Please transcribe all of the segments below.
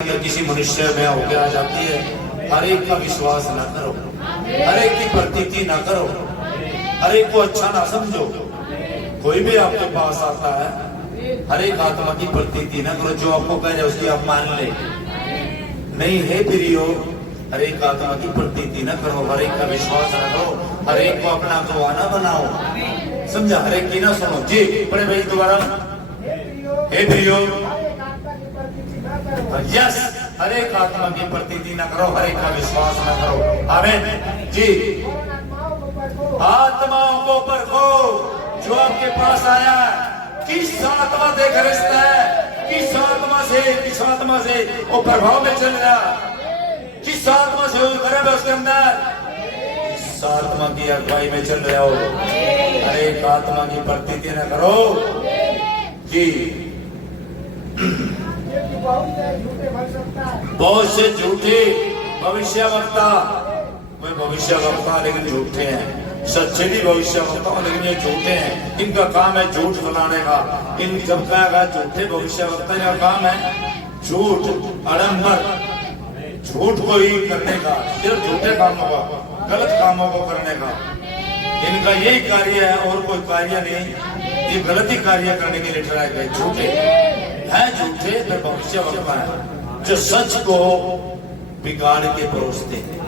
अगर किसी मनुष्य में होके आ जाती है, हर एक का विश्वास ना करो, हर एक की प्रतीति ना करो, हर एक को अच्छा ना समझो। कोई भी आपके पास आता है, हर एक आत्मा की प्रतीति ना करो। जो आपको कह रहे उसकी आप मान ले नहीं है प्रियो। हर एक आत्मा की प्रतीति ना करो, हर एक का विश्वास ना करो, हर एक को अपना गवाना बनाओ। समझा? हर एक की ना सुनो जी। बड़े भाई दोबारा हे प्रियो। यस, हर एक आत्मा की प्रतीति न करो, हर एक का विश्वास न करो। आमीन जी। आत्माओं को परखो जो आपके पास आया, किस आत्मा से ग्रस्त है, किस आत्मा से वो प्रभाव में चल रहा, किस आत्मा से वो गर्भ है उसके अंदर, किस आत्मा की अगुवाई में चल रहे हो। हर एक आत्मा की प्रतीति न करो जी। बहुत से झूठे भविष्यवक्ता, वे भविष्यवक्ता लेकिन झूठे हैं। सच्चे भी भविष्यवक्ता लेकिन ये झूठे हैं। इनका काम है झूठ फैलाने का। इन जब का झूठे भविष्यवक्ता का काम है झूठ, आडंबर, झूठ को ही करने का, सिर्फ झूठे कामों का, गलत कामों को करने का इनका यही कार्य है और कोई कार्य नहीं। ये गलती कार्य करने के लिए ठहराए गए झूठे है, झूठे फिर भविष्यवक्ता है जो सच को बिगाड़ के परोसते हैं।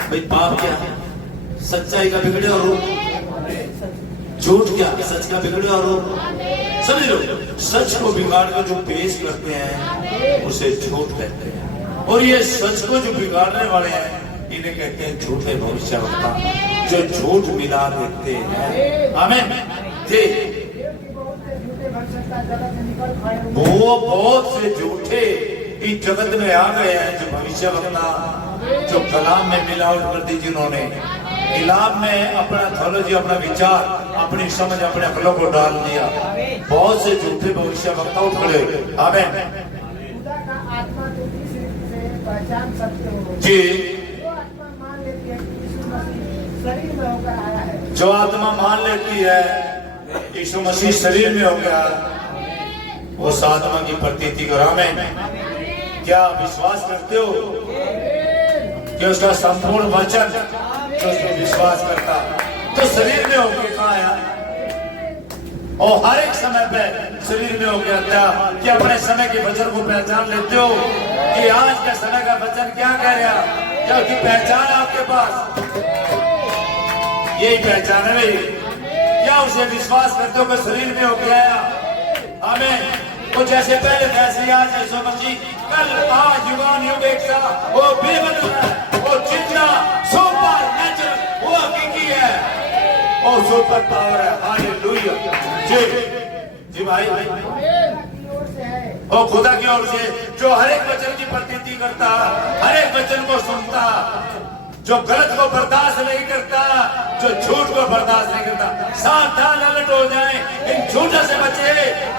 भाई पाप क्या है? सच्चाई का बिगड़े और रूप, झूठ क्या? सच का बिगड़े और रूप। समझ लो, सच को बिगाड़ कर जो पेश करते हैं उसे झूठ कहते हैं, और ये सच को जो बिगाड़ने वाले हैं इन्हें कहते हैं झूठे भविष्यवक्ता, जो झूठ मिला देते हैं। आमीन जी। वो बहुत से झूठे इस जगत में आ गए हैं जो भविष्यवक्ता, जो कलाम में मिलावट कर दी, जिन्होंने कलाम में अपना थोलॉजी, अपना विचार, अपनी समझ, अपने अकलों को डाल दिया। बहुत से झूठे भविष्यवक्ता उठ खड़े। आमीन जी। जो आत्मा मान लेती है यीशु मसीह शरीर में हो गया, वो आत्मा की प्रतीति को। आमीन। क्या विश्वास करते हो कि उसका संपूर्ण वचन जो उसमें विश्वास करता तो शरीर में होकर कहा आया, और हर एक समय पे शरीर में हो गया। क्या कि अपने समय के वचन को पहचान लेते हो कि आज का समय का वचन क्या कह रहा? क्या उसकी पहचान है आपके पास? यही पहचान है भाई। क्या उसे विश्वास करते हो कि शरीर में हो गया? हमें वो जैसे पहले वैसे आज यीशु मसीह कल आज युगान युग एक सा वो बेबदल है, वो जिंदा सुपर नेचुरल, वो हकीकी है, वो सुपर पावर है। हालेलुया जी जी भाई। और खुदा की ओर से जो हर एक वचन की प्रतीति करता, हर एक वचन को सुनता, जो गलत को बर्दाश्त नहीं करता, जो झूठ को बर्दाश्त नहीं करता, सावधान अलर्ट हो जाए। इन झूठों से बचे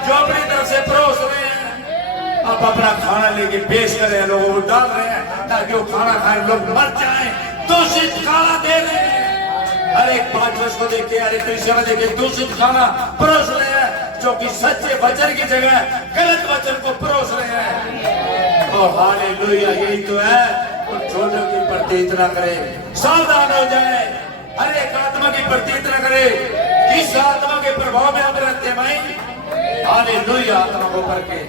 जो अपनी तरफ से परोस रहे हैं। आप अपना खाना लेके पेश कर रहे हैं, लोगों को डाल रहे हैं ताकि वो खाना खाए, लोग मर जाएं, दूषित खाना दे रहे हैं। हर एक 5 वर्ष को देख के, हर एक कृष्ण में देखे दूषित खाना परोस रहे हैं, जो कि सच्चे वचन की जगह गलत वचन को परोस रहे हैं। और हालेलुया, यही तो है। झूठों की प्रतीत न करे, सावधान हो जाए। हर एक आत्मा की प्रतीत न करे। किस आत्मा के प्रभाव में आप रहते हैं भाई? हालेलुया। आत्मा को पढ़ के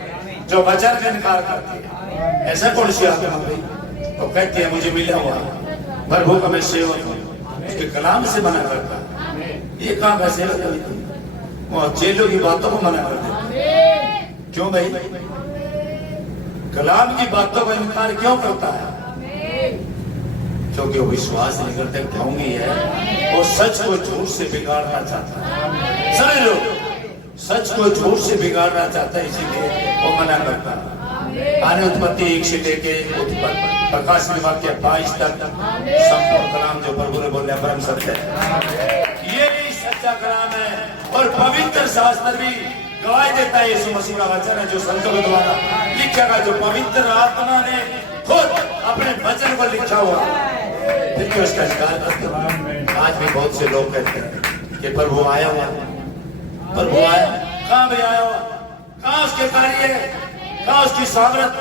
जो वचन का इनकार करती है, ऐसा कौन सी आत्मा भाई? तो कहती है मुझे मिला हुआ प्रभु का मैं सेवक हूँ, उसके कलाम से मना करता। ये काम ऐसे वो चेलों की बातों को मना कर देता। क्यों भाई? कलाम की बातों का इनकार क्यों करता है? क्योंकि वो विश्वास नहीं करते। ढोंगी है, वो सच को झूठ से बिगाड़ना चाहता है। समझ लो, सच को झूठ से बिगाड़ना चाहता है, इसीलिए वो मना करता है। आने उत्पत्ति 1 से लेके प्रकाश वाक्य 22 तक संपूर्ण कलाम जो प्रभु ने बोले परम सत्य है। ये भी सच्चा कलाम है और पवित्र शास्त्र भी गवाही देता है। यीशु मसीह का वचन है जो संतों के द्वारा लिखा गया, जो पवित्र आत्मा ने खुद अपने वचन को लिखा हुआ, फिर भी उसका इनकार करते हैं। आज भी बहुत से लोग कहते हैं कि प्रभु आया हुआ, प्रभु आया। कहाँ भी आया हुआ? कहाँ उसके कार्य, कहाँ उसकी सामर्थ?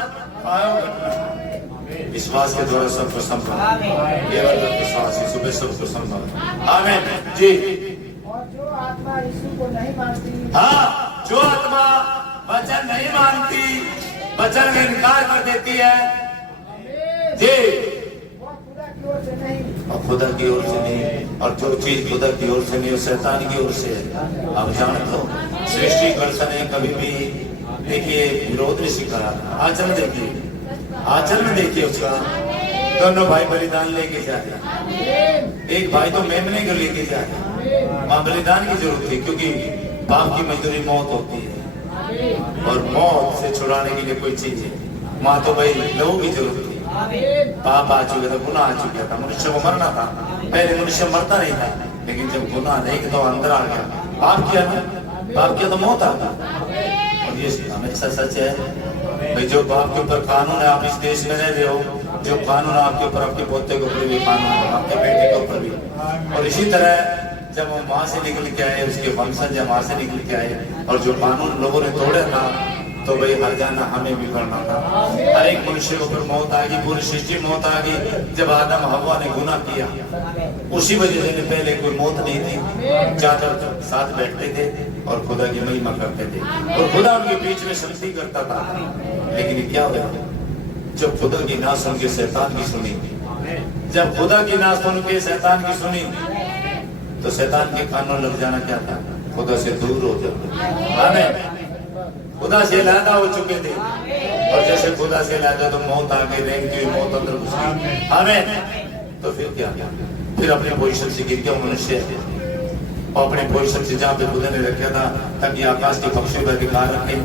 विश्वास के द्वारा सबको संभव, केवल विश्वास ही सुबह सबको संभव। आमीन जी। और जो आत्मा यीशु को नहीं मानती, हाँ, जो आत्मा वचन नहीं मानती, वचन का इनकार कर देती है जी, वह खुदा की ओर से नहीं, और खुदा की ओर से नहीं, और जो चीज खुदा की ओर से नहीं, वो शैतान की ओर से है। आप जानते हो सृष्टिकर्ता ने कभी भी देखिए विरोध नहीं सिखाया। आचरण देखिए, आचरण देखिए उसका। दोनों भाई बलिदान लेके जाते, एक भाई तो मेमने को लेके जाते। वहाँ बलिदान की जरूरत थी, क्योंकि पाप की मजदूरी मौत होती है, और मौत से छुड़ाने के लिए कोई चीज है। वहाँ तो भाई लोगों की जरूरत थी। पाप आ चुका था, गुनाह आ चुका था, मनुष्य को मरना था। पहले मनुष्य मरता नहीं था, लेकिन जब गुनाह नहीं तो अंदर आ गया, पाप किया ना, पाप किया तो मौत आ गई। और ये हमेशा सच है भाई, जो आपके ऊपर कानून है, आप इस देश में रह रहे हो, जो कानून आपके ऊपर, आपके पोते के ऊपर भी कानून है, आपके बेटे के ऊपर भी। और इसी तरह जब हम वहां से निकल के आए, उसके फंक्शन जब वहां से निकल के आए, और जो कानून लोगों ने तोड़ा था, तो भाई हर जाना हमें भी करना था। हर एक मनुष्य के ऊपर मौत आ गई, पूरी सृष्टि मौत आ गई। जब आदम हवा ने गुनाह किया, उसी वजह से पहले कोई मौत नहीं थी। ज्यादातर साथ बैठते थे और खुदा की महिमा करते थे, और खुदा उनके बीच में संगति करता था। लेकिन क्या हुआ, जब खुदा की ना सुन के शैतान की सुनी, जब खुदा की ना सुन के शैतान की सुनी, तो शैतान के कानों लग जाना क्या था, खुदा से दूर हो जाओ। आमीन। खुदा से अलहदा हो चुके थे, और जैसे खुदा से अलहदा तो मौत आ गई, रेंगती हुई मौत अंदर घुस गई। आमीन। तो फिर क्या, फिर अपने पोजीशन से गिर गया मनुष्य, और अपने पोजीशन से जहाँ पे खुदा ने रखा था, ताकि आकाश के पक्षियों का अधिकार रखे,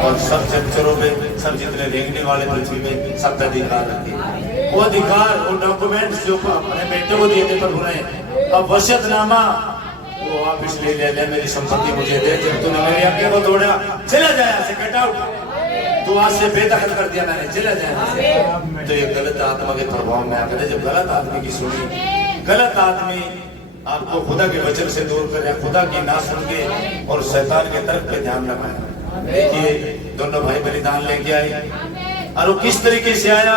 और सब चरों पे, सब जितने रेंगने वाले पृथ्वी पे सब का अधिकार रखे। वो अधिकार, वो डॉक्यूमेंट्स जो अपने बेटे को दिए थे प्रभु ने, अब वसीयतनामा वो वापिस ले ले, मेरी संपत्ति मुझे दे, जब तूने मेरी आज्ञा को तोड़ा, चला जाए से गेट आउट, तू आज से बेदखल कर दिया मैंने, चला जाए। तो ये गलत आत्मा के प्रभाव में आकर, जब गलत आदमी की सुनी, गलत आदमी आपको खुदा के वचन से दूर करे, खुदा की ना सुन के और शैतान के तरफ पे ध्यान लगाए। देखिए दोनों भाई बलिदान लेके आए, और वो किस तरीके से आया,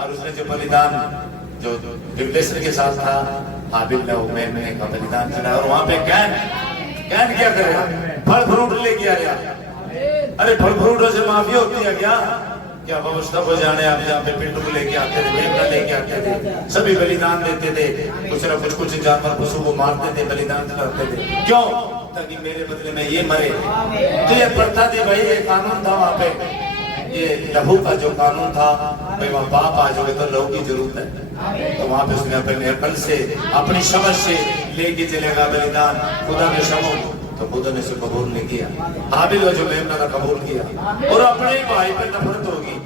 और उसने जो बलिदान जो डिप्रेशन के साथ था, हाबिल ने मेमने का बलिदान चढ़ाया, और वहां पे कैन क्या करेगा, फल फ्रूट लेके आया। अरे फल फ्रूटों से माफी होती है क्या व्यवस्था हो जाने, आप यहाँ पे पिंडू को लेके आते थे, मेमना लेके आते थे, सभी बलिदान देते थे, कुछ न कुछ जानवर पशु को मारते थे, बलिदान चढ़ाते थे। क्यों? ताकि मेरे बदले में ये मरे। तो ये प्रथा थी भाई, ये कानून था वहां पे, ये लहू का जो कानून था भाई, वहाँ पाप आ जाओगे तो लहू की जरूरत है। तो वहां पे उसने अपने अकल से, अपनी समझ से लेके चलेगा बलिदान खुदा के समूह, तो खुदा ने उसे कबूल नहीं किया। हाबिल जो मेमना था कबूल किया, और अपने भाई पे नफरत होगी,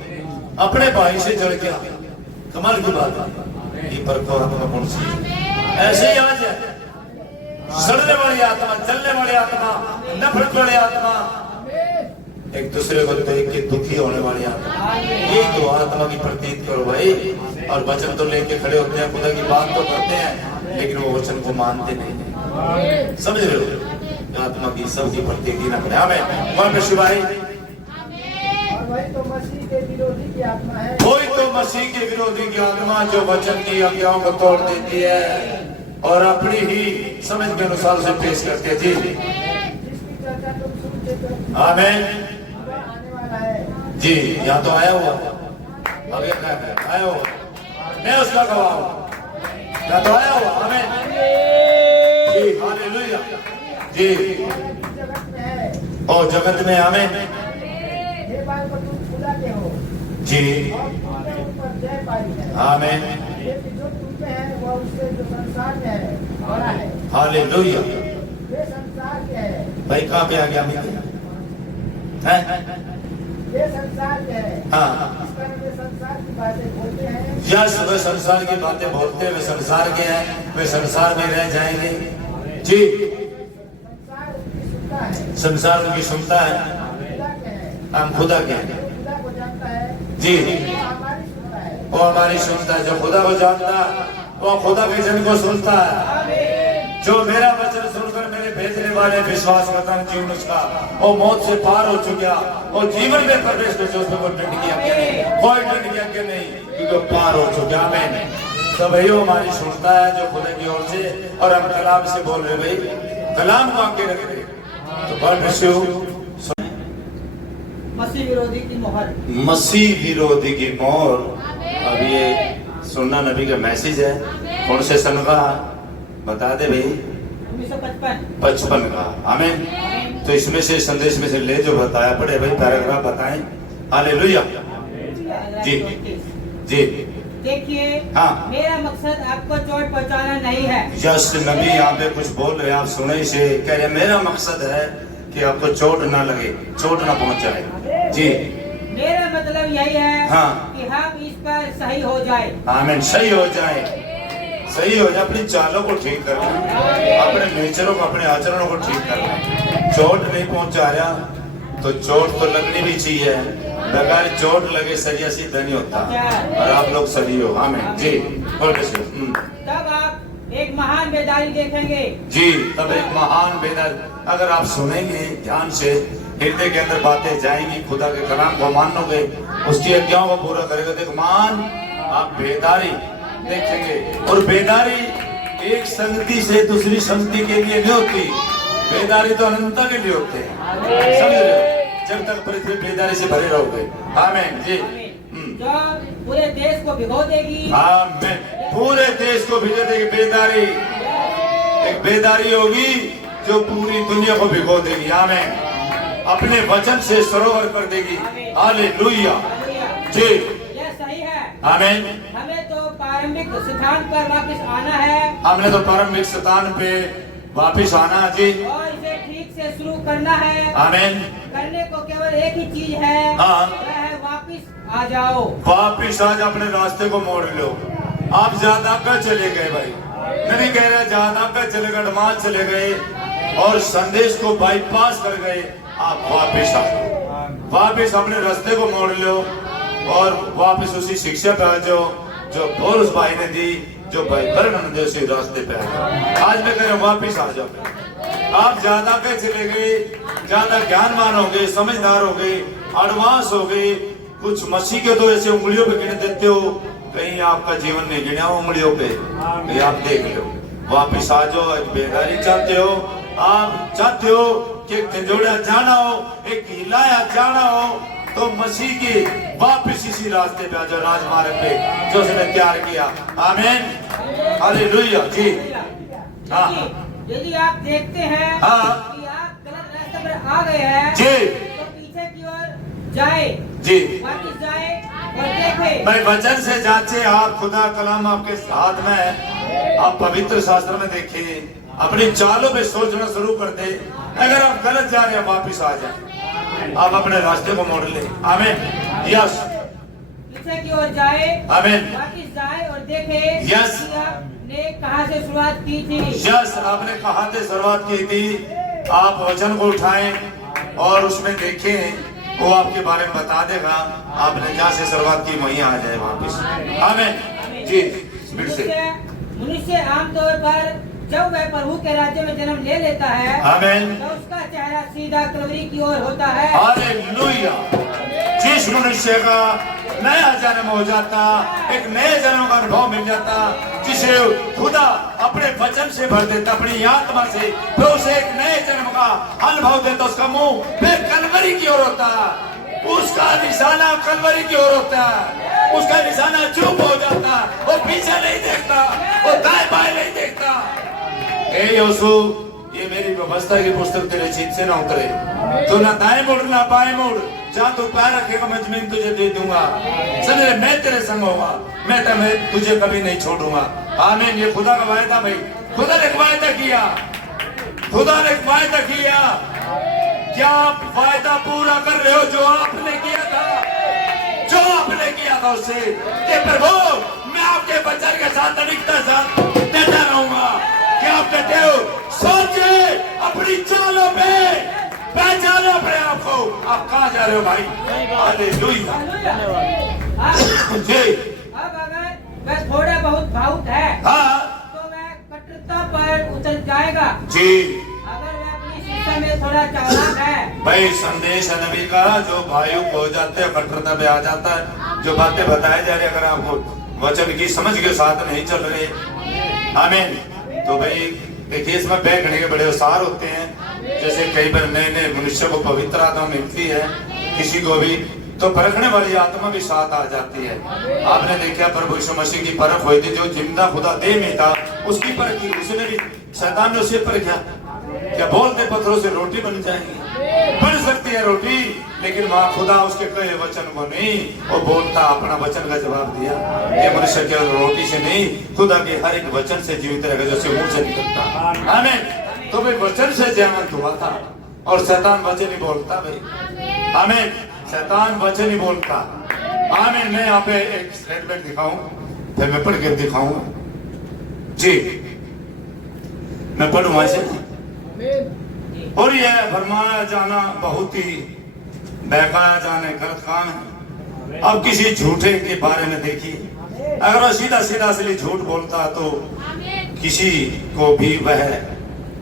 अपने भाई से जड़ गया। कमाल की बात है, ये परखो आत्मा कौन सी, ऐसे ही आज है, सड़ने वाली आत्मा, चलने वाली आत्मा, नफरत वाली आत्मा, एक दूसरे को देख के दुखी होने वाली आत्मा, ये तो आत्मा की प्रतीत करो भाई। और वचन तो लेके खड़े होते हैं, खुदा की बात तो करते हैं, लेकिन वो वचन को मानते नहीं। समझ रहे हो, आत्मा की सबकी प्रतीति न करें। हमें कौन पे शिवाई, वही तो मसीह के विरोधी की आत्मा है, कोई तो मसीह के विरोधी की आत्मा, जो वचन की आज्ञाओं को तोड़ देती है और अपनी ही समझ के अनुसार उसे पेश करती है। जी जिसकी चर्चा तुम सुनते हो, आमीन आने वाला है। जी, यहाँ तो आया हुआ, अभी आया हुआ, मैं उसका गवाह हूँ, यहाँ तो आया हुआ। आमीन जी, हालेलुया जी। जगत में है, और जगत में आमीन हे बाल को तुम खुदा के हो जी, और तुमने उन पर जय पाई है। आमीन, लेकिन जो तुम में है वह उससे जो संसार में है बड़ा है। हालेलुया। वे संसार के है, भाई कहाँ पे आ गया है? वे संसार के है, हाँ, इस कारण वे संसार की बातें बोलते हैं। यस, वे संसार की बातें बोलते हैं, वे संसार के हैं, वे संसार में रह जाएंगे। जी, संसार उनकी सुनता है, संसार उनकी सुनता है, खुदा के है, हम खुदा के हैं। जो खुदा को जानता है जी, वो हमारी सुनता है। वो हमारी सुनता है। जो खुदा को जानता है वो खुदा के जन को सुनता है। जो मेरा वचन सुनकर मेरे भेजने वाले विश्वास करता जीवन उसका वो मौत से पार हो चुका, वो जीवन में प्रवेश कर उसमें कोई डंड किया क्या नहीं, कोई डंड किया क्या नहीं, क्योंकि पार हो चुका। आमीन। तो भाई हमारी सुनता है जो खुदा की ओर से, और हम कलाम से बोल रहे भाई, कलाम को आगे रख रहे। तो गॉड ब्लेस यू। मसीह विरोधी की मोहर। मसीह विरोधी की मोहर। अब ये सुनना नबी का मैसेज है। कौन से सन का बता दे भाई? 1955 का। आमीन। तो इसमें से संदेश में से ले जो बताया पड़े भाई, पैराग्राफ बताएं। हालेलुया। जी जी। देखिए, हाँ, मेरा मकसद आपको चोट पहुंचाना नहीं है। जस्ट नबी यहाँ पे कुछ बोल रहे हैं, आप सुने इसे। कह रहे मेरा मकसद है कि आपको चोट ना लगे, चोट ना पहुंचाए। जी, मेरा मतलब यही है, हाँ, कि हम इस पर सही हो जाए। आमीन। सही हो जाए, सही हो जाए। अपनी चालों को ठीक कर लें, अपने नेचरों को, अपने आचरणों को ठीक कर लें। चोट नहीं पहुंचा रहा तो चोट तो लगनी भी चाहिए। बगैर चोट लगे सरिया सीधा नहीं होता, और आप लोग सही हो। आमीन। जी, तब आप एक महान बेदारी देखेंगे। जी, तब एक महान बेदारी। अगर आप सुनेंगे ध्यान से, हृदय के अंदर बातें जाएंगी, खुदा के कलाम को मानोगे, उसकी आज्ञाओं को पूरा करेगा, तो एक महान आप बेदारी देखेंगे। और बेदारी एक संगति से दूसरी संगति के लिए नहीं होती, बेदारी तो अनंता के लिए होते हैं। समझ रहे हो? जब तक पृथ्वी बेदारी से भरे रहोगे। आमीन। जी, जो पूरे देश को भिगो देगी। आमीन। पूरे देश को भिगो देगी बेदारी। एक बेदारी होगी जो पूरी दुनिया को भिगो देगी। आमीन। अपने वचन से सरोवर कर देगी। हालेलुया। जी, यह सही है। आमीन। हमें तो प्रारंभिक सिद्धांत पर वापस आना है। हमने तो प्रारंभिक स्थान पे वापस आना। जी, और इसे ठीक से शुरू करना है। आमीन। करने को केवल एक ही चीज है, हाँ, वह है वापस आ जाओ। वापिस आज अपने रास्ते को मोड़ लो। आप ज्यादा कर चले गए भाई, नहीं कह रहे ज्यादा कर चले गए, एडवांस चले गए और संदेश को बाईपास कर गए। आप वापिस आ जाओ, वापिस अपने रास्ते को मोड़ लो और वापिस उसी शिक्षा पे आ जाओ जो पौलुस भाई ने दी, जो भाई बरनबास ने उसी रास्ते पे आ जाओ। आज मैं कह रहा हूं वापिस आ जाओ। आप ज्यादा कर चले गए, ज्यादा ज्ञानवान हो गए, समझदार हो गए, एडवांस हो गए। कुछ मसीह के तो ऐसे उंगलियों पे गिन देते हो, कहीं आपका जीवन नहीं गिना उंगलियों पे, ये आप देख लो। वापिस आ जाओ। बेदारी चाहते हो, आप चाहते हो कि खंजोड़ा जाना हो, एक हिलाया जाना हो, तो मसीह के वापिस इसी रास्ते पे आ जाओ, राजमार्ग पे जो उसने तैयार किया। आमीन। हालेलुया। जी, हाँ, यदि आप देखते हैं, हाँ, कि आप गलत रास्ते पर आ गए हैं, जी, तो पीछे की ओर जाए, जी, वापस जाए और देखे। भाई वचन से जांचे आप, खुदा कलाम आपके हाथ में है, आप पवित्र शास्त्र में देखें, अपनी चालों पे सोचना शुरू कर दे। अगर आप गलत जा रहे हैं वापिस आ जाए, आप अपने रास्ते को मोड़ ले। आमीन। यस, पीछे की ओर जाए, आमीन। वापस जाए और देखे। यस, कि आपने कहाँ से शुरुआत की थी। यस, आपने कहाँ से शुरुआत की थी। आप वचन को उठाएं और उसमें देखें, वो आपके बारे में बता देगा। आपने जहाँ से शुरुआत की वहीं आ जाए वापिस। आमीन। जी, फिर से मनुष्य आमतौर पर जब वह प्रभु के राज्य में जन्म ले लेता है, आमीन, तो उसका चेहरा सीधा कलवरी की ओर होता है। हालेलुया। जिस मनुष्य का नया जन्म हो जाता, एक नए जन्म का अनुभव मिल जाता, जिसे खुदा अपने वचन से भर देता, अपनी आत्मा से, तो उसे एक नए जन्म का अनुभव देता, उसका मुंह फिर कलवरी की ओर होता, उसका निशाना कलवरी की ओर होता है, उसका निशाना चुप हो जाता, वो पीछे नहीं देखता, वो दाएं बाएं नहीं देखता। ए यीशु, ये मेरी व्यवस्था की पुस्तक तेरे चित से ना उतरे, तू ना दाएं मुड़ ना बाएं मुड़, जहाँ तू पैर रखेगा मैं जमीन तुझे दे दूंगा। समझे, मैं तेरे संग होगा, मैं तुझे कभी नहीं छोड़ूंगा। आमीन। ये खुदा का वायदा भाई, खुदा ने वायदा किया, खुदा ने वायदा किया। क्या आप वायदा पूरा कर रहे हो जो आपने किया था, जो आपने किया था उससे, कि प्रभु मैं आपके वचन के साथ अनिकता साथ डटा रहूंगा। क्या आप डटे हो? सोचिए अपनी चालों पे, पहचानो अपने आप को, आप कहाँ जा रहे हो भाई। हालेलुया। जी, अब अगर वह थोड़ा बहुत भावुक है, हाँ, तो वह कटुता पर उतर जाएगा। जी, अगर शिक्षा में थोड़ा चालाक है। भाई संदेश है नबी का, जो भाइयों को जाते हैं कट्टरता पे आ जाता है। जो बातें बताए जा रही, अगर आपको वचन की समझ के साथ नहीं चल रहे, आमीन, तो भाई देखिए इसमें बैठने के बड़े सार होते हैं। जैसे कई बार नए नए मनुष्य को पवित्र आत्मा मिलती है, किसी को भी तो परखने वाली आत्मा भी साथ आ जाती है। आपने देखा प्रभु यीशु मसीह की परख हुई थी, जो जिंदा खुदा देह में था उसकी परख की, उसने भी शैतान ने उसे परखा, क्या बोलते पत्थरों से रोटी बन जाएगी, बन सकती है रोटी, लेकिन वहां खुदा उसके कहे वचन को नहीं, वो बोलता अपना वचन का जवाब दिया। ये मनुष्य केवल रोटी से नहीं, खुदा के हर एक वचन से जीवित रहेगा जो उसके मुंह से निकलता। आमीन। तो भाई वचन से जयवंत हुआ था, और शैतान वचन ही बोलता भाई। आमीन। शैतान वचन ही बोलता। आमीन। मैं यहाँ पे एक स्टेटमेंट दिखाऊं, फिर मैं पढ़ के दिखाऊंगा जी, मैं पढ़ूंगा इसे। और यह फरमाया जाना बहुत ही बहकाया जाने गलत काम है। अब किसी झूठे के बारे में देखिए, अगर वो सीधा सीधा इसलिए झूठ बोलता तो किसी को भी वह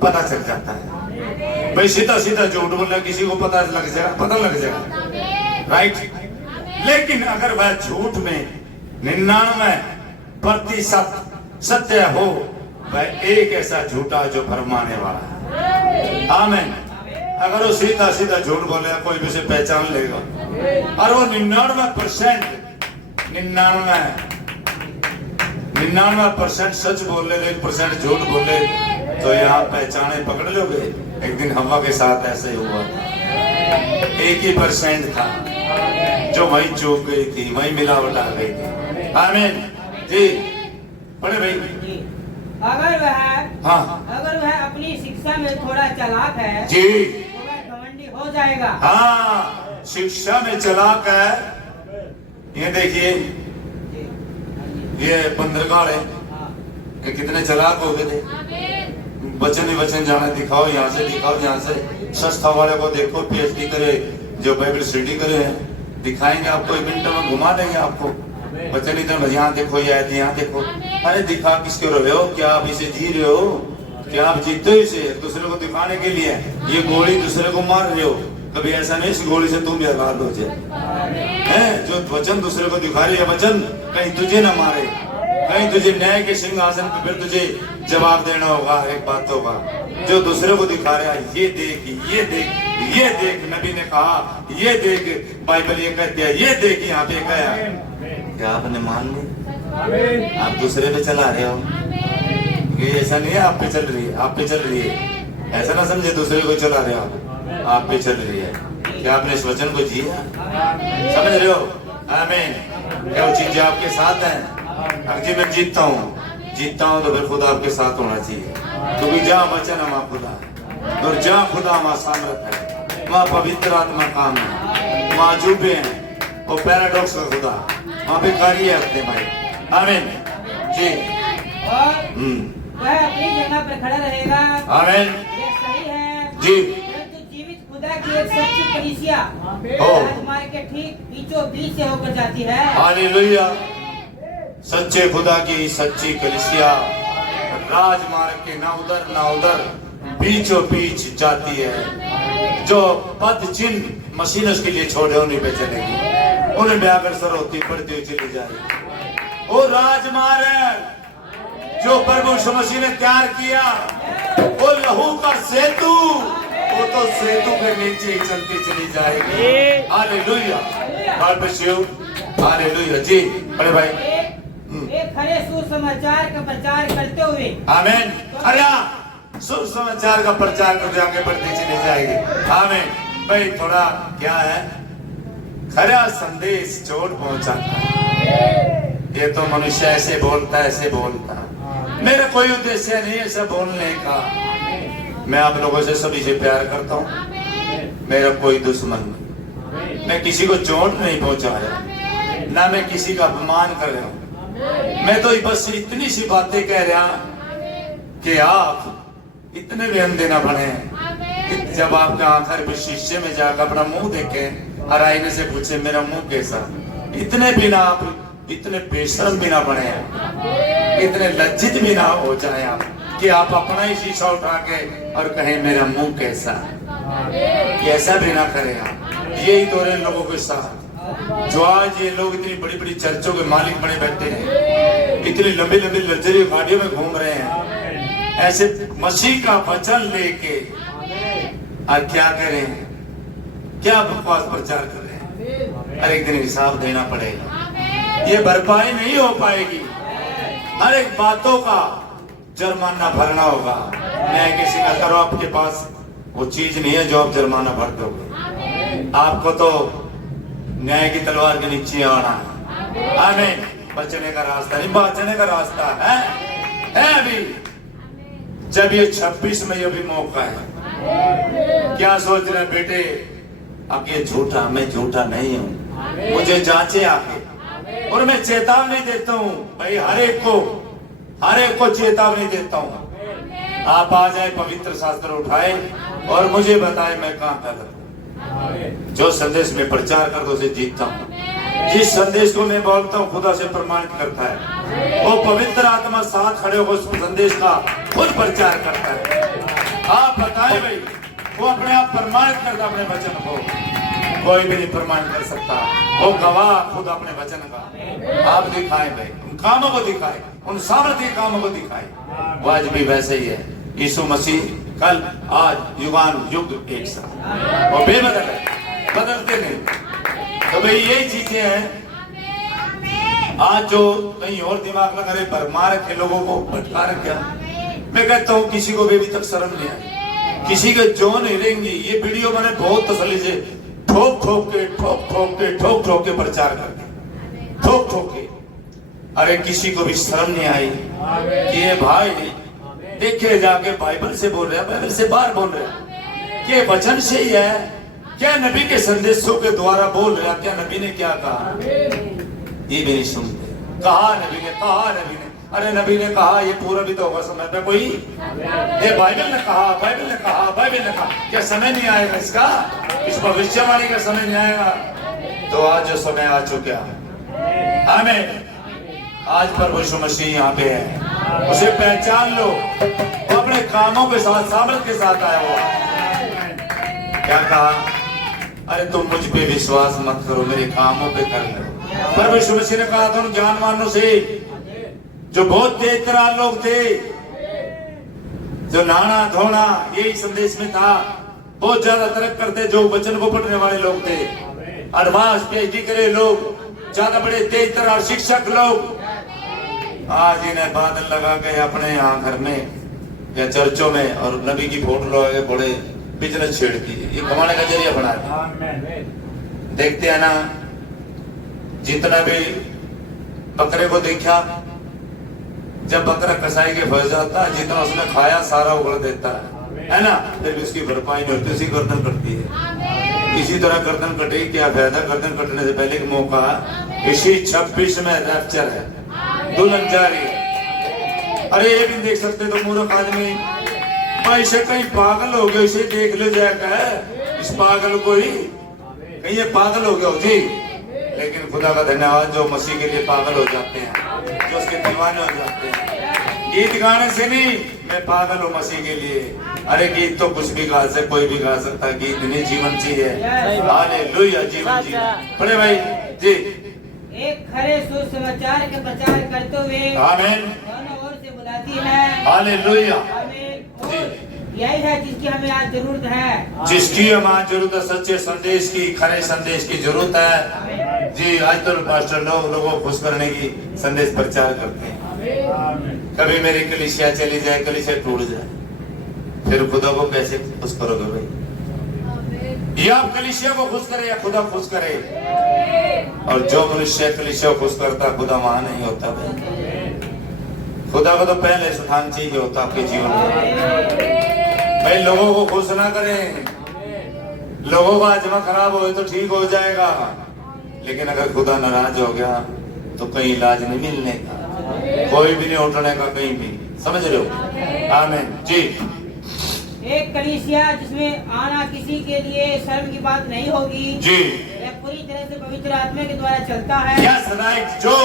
पता चल जाता है। भाई सीधा सीधा झूठ बोलना किसी को पता लग जाएगा, राइट। लेकिन अगर वह झूठ में 99% सत्य हो, वह एक ऐसा झूठा जो फरमाने वाला है। आमीन। अगर वो सीधा सीधा झूठ बोले कोई भी उसे पहचान लेगा, और वो 99% सच बोले, 1% झूठ बोले, तो यहाँ पहचाने पकड़ लोगे। एक दिन हवा के साथ ऐसे ही हुआ, 1% था जो वहीं चूक गई थी, वहीं मिलावट आ गई थी। आमीन जी। पढ़े भाई। अगर वह अपनी शिक्षा में थोड़ा चालाक है जी, तो वह घमंडी हो जाएगा। हाँ, शिक्षा में चालाक है। ये देखिए, ये बंदरगाह है, ये कितने चालाक हो गए थे। वचन ही वचन जाना, दिखाओ यहाँ से, दिखाओ यहाँ से। संस्था वाले को देखो, PhD करे, जो बाइबल स्टडी करे हैं, दिखाएंगे आपको, 1 मिनट में घुमा देंगे आपको। वचन इधर यहाँ देखो, यहाँ देखो। अरे दिखा किसके रहे हो? क्या आप इसे जी रहे हो? क्या आप जीते हो इसे? दूसरे को दिखाने के लिए ये गोली दूसरे को मार रहे हो। कभी ऐसा नहीं इस गोली से तुम भी आजाद हो जाए। जो वचन दूसरे को दिखा रही है, वचन कहीं तुझे न मारे, कहीं तुझे न्याय के सिंहासन पर फिर तुझे जवाब देना होगा एक बातों का। जो दूसरे को दिखा रहा है, ये देख, ये देख, ये देख, नबी ने कहा, ये देख, बाइबल ये कहती है, ये देख, यहाँ पे गया। क्या आपने मान ली? आप दूसरे पे चला रहे हो। ये ऐसा नहीं है आप पे चल रही है, आप पे चल रही है। ऐसा ना समझे दूसरे को चला रहे हो, आप पे चल रही है। क्या आपने इस वचन को जिया? समझ रहे हो? आमीन। क्या वो चीजें आपके साथ हैं? अगर मैं जीतता हूँ तो फिर खुदा आपके साथ होना चाहिए, क्योंकि जहाँ वचन है वहाँ खुदा है, और जहाँ खुदा वहाँ सामर्थ है, वहाँ पवित्र आत्मा काम है, वहाँ अजूबे हैं, वो पैराडॉक्स का खुदा, वहाँ पे कार्य है अपने भाई। आमीन जी। और वह अपनी जगह पर खड़ा रहेगा। आमीन। ये सही है जी। परंतु जीवित खुदा की एक सच्ची कलीसिया राजमार्ग के ठीक बीचों बीच से होकर जाती है। हालेलुया। सच्चे खुदा की सच्ची कलीसिया राजमार्ग के ना उधर बीचों बीच जाती है। जो पद चिन्ह मशीन उसके लिए छोड़े उन्हीं पे चलेगी, उन्हें ब्यागर सर होती पड़ती हुई चली जाएगी। वो राजमार्ग जो प्रभु यीशु मसीह ने तैयार किया, वो लहू का सेतु, वो तो सेतु के नीचे ही चलती चली जाएगी। Hallelujah. God bless you. Hallelujah जी। अरे भाई, एक खरे सुसमाचार का प्रचार करते हुए, आमीन, खरा सुसमाचार का प्रचार करते आगे बढ़ती चली जाएगी। आमीन। भाई थोड़ा क्या है, खरा संदेश चोट पहुंचाता है। ये तो मनुष्य ऐसे बोलता है, ऐसे बोलता। मेरा कोई उद्देश्य नहीं है ऐसा बोलने का। मैं आप लोगों से सभी से प्यार करता हूँ, मेरा कोई दुश्मन नहीं। मैं किसी को चोट नहीं पहुंचाया, ना मैं किसी का अपमान कर रहा हूँ। मैं तो बस इतनी सी बातें कह रहा कि आप इतने भी अंधे ना बने। जब आपके आंखर पे शीशे में जाकर अपना मुंह देखें और आईने से पूछे मेरा मुंह कैसा, इतने भी ना आप, इतने बेशर्म भी ना बने, इतने लज्जित भी ना हो जाए आप। कि आप अपना ही शीशा उठा के और कहें मेरा मुंह कैसा, कैसा भी ना करें आप। यही तो रहे लोगों के साथ जो आज ये लोग इतनी बड़ी बड़ी चर्चों के मालिक बने बैठे हैं, इतनी लंबी लंबी लग्जरी गाड़ियों में घूम रहे हैं, ऐसे मसीह का वचन लेके और क्या करें, क्या बकवास प्रचार कर रहे हैं। हर एक दिन हिसाब देना पड़ेगा, ये भरपाई नहीं हो पाएगी। हर एक बातों का जुर्माना भरना होगा। न्याय किसी का करो, आपके पास वो चीज नहीं है जो आप जुर्माना भर दोगे। आपको तो न्याय की तलवार के नीचे आना है। आमीन। बचने का रास्ता नहीं, बचने का रास्ता है अभी। जब ये 26 में ये भी मौका है। क्या सोच रहे बेटे, अब ये झूठा, मैं झूठा नहीं हूँ, मुझे जांचे आके। और मैं चेतावनी देता हूँ भाई, हर एक को चेतावनी देता हूँ। आप आ जाए, पवित्र शास्त्र उठाए और मुझे बताए मैं कहाँ गलत हूँ। जो संदेश में प्रचार कर दो उसे जीतता हूँ। जिस संदेश को मैं बोलता हूँ खुदा से प्रमाणित करता है। वो पवित्र आत्मा साथ खड़े होकर उस संदेश का खुद प्रचार करता है। आप बताए भाई, वो अपने आप प्रमाणित करता अपने वचन को, कोई भी नहीं प्रमाणित कर सकता। वो गवाह खुद अपने वचन का। आप दिखाए भाई, उन कामों को दिखाए, उन सामर्थ्य कामों को दिखाए। वो आज भी वैसे ही है। यीशु मसीह कल आज युगान युग एक साथ और बेबदल है, बदलते नहीं। तो भाई यही चीजें हैं आज जो कहीं और दिमाग लगा रहे, भरमा रखे लोगों को, भटका रखे। मैं कहता हूँ किसी को भी अभी तक शर्म नहीं आई, किसी के जो नहीं रहेंगी। ये वीडियो मैंने बहुत तसल्ली से ठोक ठोक के प्रचार करके, ठोक के। अरे किसी को भी शर्म नहीं आई कि ये भाई देखे जाके बाइबल से बोल रहे हैं, बाइबल से बाहर बोल रहे हैं कि वचन से ही है। क्या नबी के संदेशों के द्वारा बोल रहे हैं? क्या नबी ने क्या कहा? ये भी नहीं सुनते। कहा नबी ने, अरे नबी ने कहा, ये पूरा भी तो होगा समय पे कोई। ये बाइबल ने कहा, क्या समय नहीं आएगा इसका? इस भविष्यवाणी का समय नहीं आएगा? तो आज जो समय आ चुका है, आमीन। आज प्रभु यीशु मसीह यहाँ पे है, उसे पहचान लो। वो अपने कामों के साथ, सामर्थ के साथ आया हुआ। क्या कहा? अरे तुम मुझ पे विश्वास मत करो, मेरे कामों पे कर लो। प्रभु यीशु मसीह ने कहा था उन ज्ञानवानों से जो बहुत तेज तरार लोग थे, जो नाना धोना यही संदेश में था, बहुत ज्यादा तरक करते, जो वचन को पढ़ने वाले लोग थे, एडवांस पीएचडी करे लोग, ज्यादा बड़े तेज तरार शिक्षक लोग। आज इन्हें बादल लगा के अपने यहाँ घर में या चर्चों में और नबी की फोटो लगा के बड़े बिजनेस छेड़ दी। ये कमाने का जरिया बना है। देखते हैं ना, जितना भी बकरे को देखा, जब बकरा कसाई के फंस जाता है, जितना उसने खाया सारा उगड़ देता है ना, फिर भी उसकी भरपाई नहीं होती, उसी गर्दन कटती है। इसी तरह गर्दन कटी, क्या फायदा? गर्दन कटने से पहले का मौका इसी 26 में रैप्चर है, दुल्हन जा रही है। अरे ये भी देख सकते तो मूर्ख आदमी पैसे कहीं पागल हो गया, इसे देख ले जाएगा इस पागल को ही, कहीं ये पागल हो गया हो जी। लेकिन खुदा का धन्यवाद जो मसीह के लिए पागल हो जाते हैं, जो उसके दीवाने हो जाते हैं। गीत गाने से नहीं, मैं पागल हूँ मसीह के लिए। अरे गीत तो कुछ भी गा सकता, कोई भी गा सकता, गीत नहीं, जीवन चाहिए। हालेलुया, जीवन चाहिए। बड़े भाई जी, एक खरे सुसमाचार के प्रचार करते हुए आमीन, दोनों ओर से बुलाती है। हालेलुया। यही है जिसकी हमें आज जरूरत है, जिसकी हमें आज जरूरत है, सच्चे संदेश की, खरे संदेश की जरूरत है जी। आज तो पास्टर लोगों को खुश करने की संदेश प्रचार करते हैं। कभी मेरी कलीसिया चली जाए, कलीसिया टूट जाए, फिर खुदा को कैसे खुश करोगे भाई? या आप कलीसिया को खुश करे या खुदा खुश करे? और जो मनुष्य कलीसिया को खुश करता, खुदा वहां नहीं होता भाई। खुदा को तो पहले स्थान चाहिए होता आपके जीवन में भाई। लोगों को खुश ना करें, लोगों का आजमा खराब हो तो ठीक हो जाएगा, लेकिन अगर खुदा नाराज हो गया तो कहीं इलाज नहीं मिलने का, कोई भी नहीं उठने का कहीं भी, समझ रहे हो? आमीन जी। एक कलीसिया जिसमें आना किसी के लिए शर्म की बात नहीं होगी जी, यह पूरी तरह से पवित्र आत्मा के द्वारा चलता है। Yes right. जो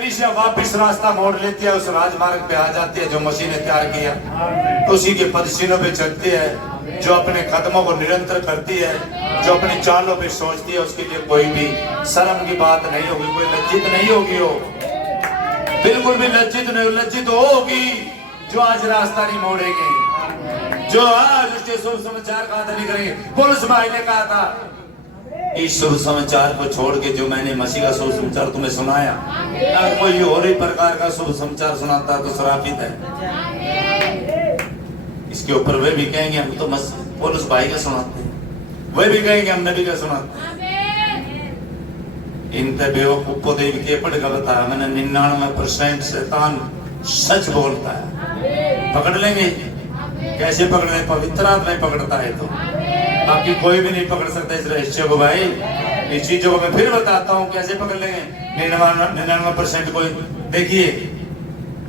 कलीसिया वापस रास्ता मोड़ लेती है, उस राजमार्ग पे आ जाती है जो मसीह ने तैयार किया, उसी के पदचिन्हों पे चलती है, जो अपने कदमों को निरंतर करती है, जो अपनी चालों पे सोचती है, उसके लिए कोई भी शर्म की बात नहीं होगी, कोई लज्जित नहीं होगी, हो बिल्कुल भी लज्जित नहीं, लज्जित होगी जो आज रास्ता नहीं मोड़ेगी, जो आज उसके शुभ समाचार का आदर नहीं करेंगे। पुलिस भाई ने कहा था, इस शुभ समाचार को छोड़ के जो मैंने मसीह का शुभ समाचार तुम्हें सुनाया, अगर कोई और ही प्रकार का शुभ समाचार सुनाता तो श्रापित है। इसके ऊपर वे भी कहेंगे हम तो पुलिस भाई का सुनाते हैं, वे भी कहेंगे हम नबी का सुनाते हैं। इन बेवकूफ को देख के पढ़ का बताया मैंने, 99% शैतान सच बोलता है। पकड़ लेंगे, कैसे पकड़ लें? पवित्र आत्मा पकड़ता है, तो बाकी कोई भी नहीं पकड़ सकता इस रहस्य को। भाई इस चीजों को मैं फिर बताता हूँ, कैसे पकड़ लेंगे 99% कोई। देखिए,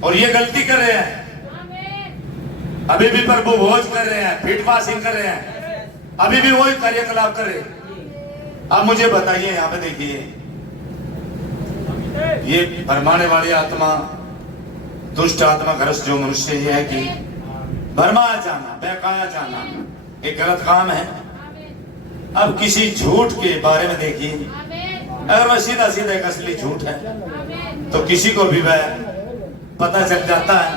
और ये गलती कर रहे हैं, अभी भी प्रभु भोज कर रहे हैं, फीट पासिंग कर रहे हैं, अभी भी वही कार्यकलाप कर रहे हैं। अब मुझे बताइए, यहाँ पे देखिए, ये भरमाने वाली आत्मा, दुष्ट आत्मा ग्रस्त जो मनुष्य ये है कि भरमा जाना, बहकाया जाना एक गलत काम है। अब किसी झूठ के बारे में देखिए, अगर वह सीधा सीधा एक असली झूठ है तो किसी को भी वह पता चल जाता है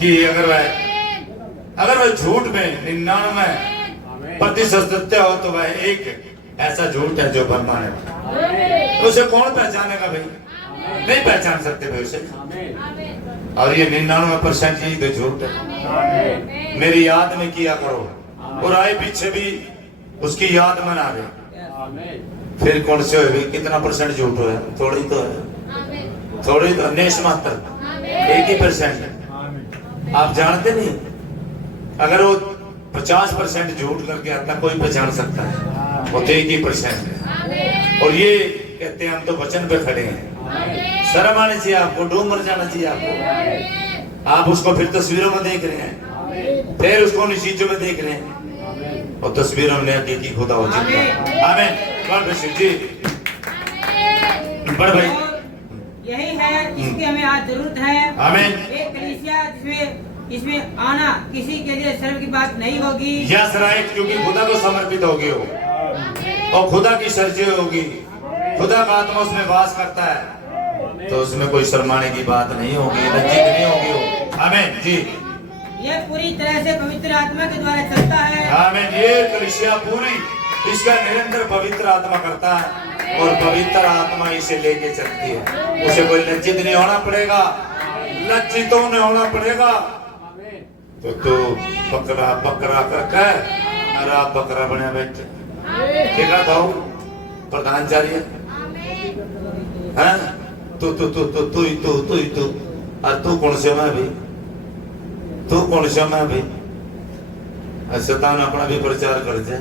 कि अगर वह झूठ में 99% सत्य हो तो वह एक ऐसा झूठ है जो भरमाने वाला। उसे कौन पहचानेगा भाई? नहीं पहचान सकते भाई उसे। और ये 99% ही तो झूठ है। मेरी याद में किया करो, बुराई पीछे भी उसकी याद मना रहे, फिर कौन से हो? कितना % झूठ है? थोड़ी तो है, थोड़ी तो नेश मात्र 1% है। आप जानते नहीं, अगर वो 50% झूठ करके आता कोई पहचान सकता है, वो तो 1% है। और ये कहते हैं हम तो वचन पे खड़े हैं। शर्म आनी चाहिए आपको, डूब मर जाना चाहिए आपको। आप उसको फिर तस्वीरों में देख रहे हैं, फिर उसको उन चीजों में देख रहे हैं, और तस्वीरों में हकीकी खुदा हो जिंदा। आमीन। गॉड ब्लेस यू जी। बड़ भाई यही है जिसकी हमें आज जरूरत है। आमीन। एक कलीसिया इसमें आना किसी के लिए शर्म की बात नहीं होगी। यस राइट, क्योंकि खुदा को समर्पित होगी हो, और खुदा की सर्जे होगी, खुदा का आत्मा उसमें वास करता है, तो उसमें कोई शर्माने की बात नहीं होगी, लज्जित नहीं होगी हो। आमीन जी। ये पूरी तरह से पवित्र आत्मा के द्वारा चलता है। आमीन। ये कलीसिया पूरी इसका निरंतर पवित्र आत्मा करता है, और पवित्र आत्मा इसे लेके चलती है। उसे कोई लज्जित नहीं होना पड़ेगा, लज्जितों नहीं होना पड़ेगा। तो तू बकरा बकरा करके अरे आप बकरा बने बैठे, ठीक है? था प्रधान चार्य है, तू तू तू तू तू तू तू तू और तू कौन से मैं भाई? तू कौन से मैं भाई? शैतान अपना भी प्रचार कर जाए,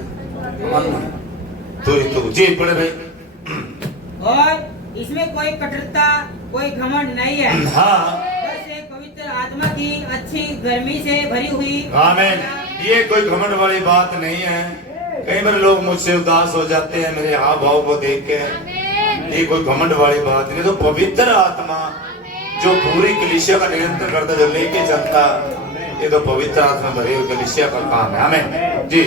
तू जी पड़े भाई। और इसमें कोई कटुता, कोई घमंड नहीं है। हाँ, बस एक पवित्र आत्मा की अच्छी गर्मी से भरी हुई। आमीन। ये कोई घमंड वाली बात नहीं है। कई बार लोग मुझसे उदास हो जाते हैं मेरे हाव भाव को देख के, ये कोई घमंड वाली बात नहीं। तो पवित्र आत्मा जो पूरी कलीसिया का निरंतर करता, जो लेके चलता, ये तो पवित्र आत्मा भरी हुई कलीसिया का काम है। आमीन जी।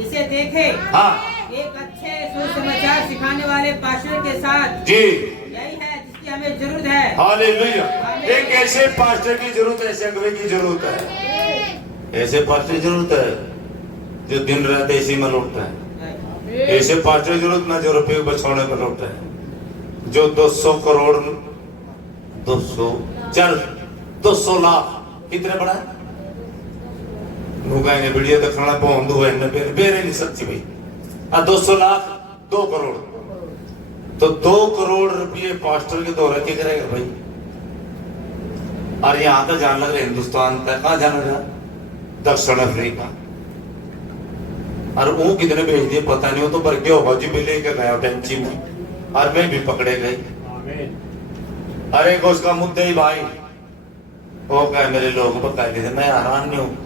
इसे देखे, हाँ, एक अच्छे सुसमाचार सिखाने वाले पास्टर के साथ जी, यही है जिसकी हमें जरूरत है। हालेलुया। एक ऐसे पास्टर की जरूरत है, ऐसे अगुवे की जरूरत है, ऐसे पास्टर की जरूरत है जो दिन रात इसी में लौटता है। ऐसे पास्टर की जरूरत ना जो रुपये बचाने में लौटता है, जो 200 करोड़ 200 लाख कितने बड़ा है? ने वीडियो दिखाना पौन दो बेरे नहीं सच्ची भाई। 200 लाख 2 करोड़, तो 2 करोड़ रुपये पास्टर के दौरे के करेगा भाई। और यहाँ तो जान लग रहा हिंदुस्तान तक, कहाँ जाना रहा? दक्षिण अफ्रीका। और वो कितने भेज दिए पता नहीं, वो तो भर के होगा जी, भी लेके गया टेंची में, और मैं भी पकड़े गए। अरे को उसका मुद्दे ही भाई वो कहे मेरे लोग पका लिए थे, मैं हैरान नहीं हूँ,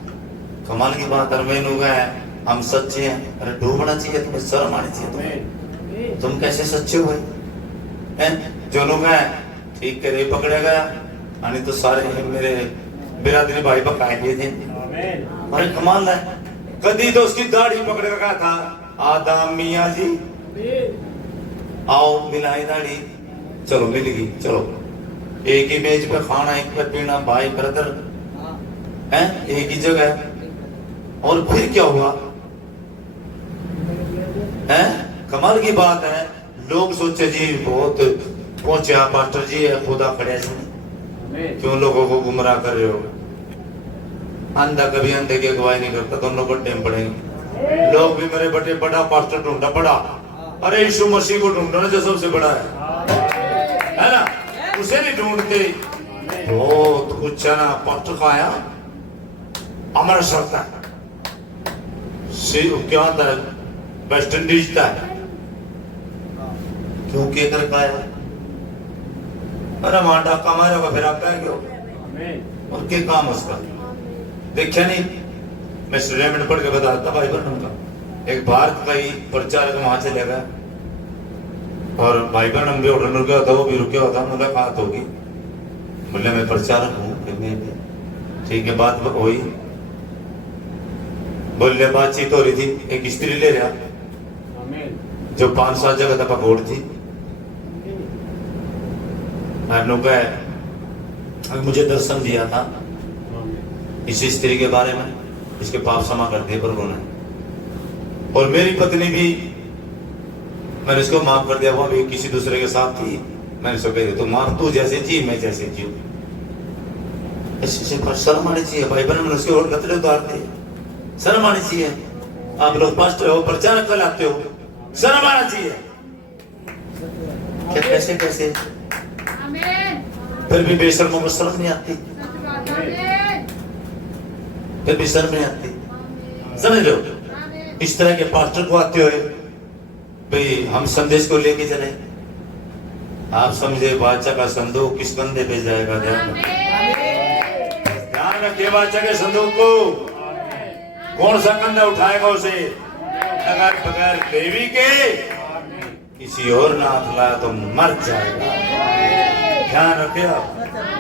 कमाल की बात है। मैं गए हम सच्चे हैं। अरे डूबना चाहिए तुम्हें, शर्म आनी चाहिए तुम्हें, तुम कैसे सच्चे हो भाई? जो लोग हैं ठीक करे पकड़ा गया, यानी तो सारे मेरे बिरादरी भाई पकाए दिए थे। अरे कमाल है, कभी तो उसकी दाढ़ी पकड़ रखा था। आदाम मियाँ जी आओ मिलाई दाढ़ी, चलो मिल गई, चलो एक ही मेज पे खाना, एक पे पीना, भाई ब्रदर हैं एक ही जगह। और फिर क्या हुआ है? कमाल की बात है। लोग सोचे जी बहुत पहुंचा पास्टर जी है, खुदा खड़े से क्यों लोगों को गुमराह कर रहे हो? अंधा कभी अंधे की अगुवाई नहीं करता, दोनों बड्डे में पड़ेंगे। लोग भी मेरे बड़े बड़ा पास्टर ढूंढा बड़ा, अरे यीशु मसीह को ढूंढो ना जो सबसे बड़ा है ना, उसे नहीं ढूंढते। बहुत कुछ है ना, पास्टर का आया हमारा सरता है क्या होता है, वेस्ट इंडीज का है, क्यों के कर का आया? अरे वहां डाका मारेगा फिर आप क्या और क्या काम उसका देखा नहीं। मैं रेमंड पढ़ के बताता भाई बहन का, एक भारत का ही प्रचारक वहां चले गया और भाई बहन हम भी होटल में रुके होता, वो भी रुके होता, मुलाकात होगी, बोले मैं प्रचारक हूँ, ठीक है बात हुई, बोले बातचीत हो रही थी। एक स्त्री ले रहा जो 5 साल जगह तक भोट थी, मुझे दर्शन दिया था इस स्त्री के बारे में, इसके पाप क्षमा कर दिए प्रभु ने, और मेरी पत्नी भी मैंने इसको माफ कर दिया, वो भी किसी दूसरे के साथ थी, मैंने उसको कह दिया तो माफ, तू जैसे जी मैं जैसे जी। ऐसे शर्म आनी चाहिए भाई बहन, मैंने उसके और गतरे उतार दिए, शर्म आनी चाहिए। आप लोग पास्टर हो, प्रचारक कहलाते हो, शर्म आना चाहिए क्या? कैसे कैसे फिर भी बेशर्मों को शर्म नहीं आती, फिर भी शर्म नहीं आती, समझ लो। इस तरह के पास्टर को आते हुए भाई हम संदेश को लेके चले, आप समझे बादशाह का संदूक किस कंधे पे जाएगा, ध्यान रखिए बादशाह के संदूक को कौन सा कंधा उठाएगा उसे, अगर बगैर देवी के किसी और ना हाथ तो मर जाएगा, ध्यान रखे आप।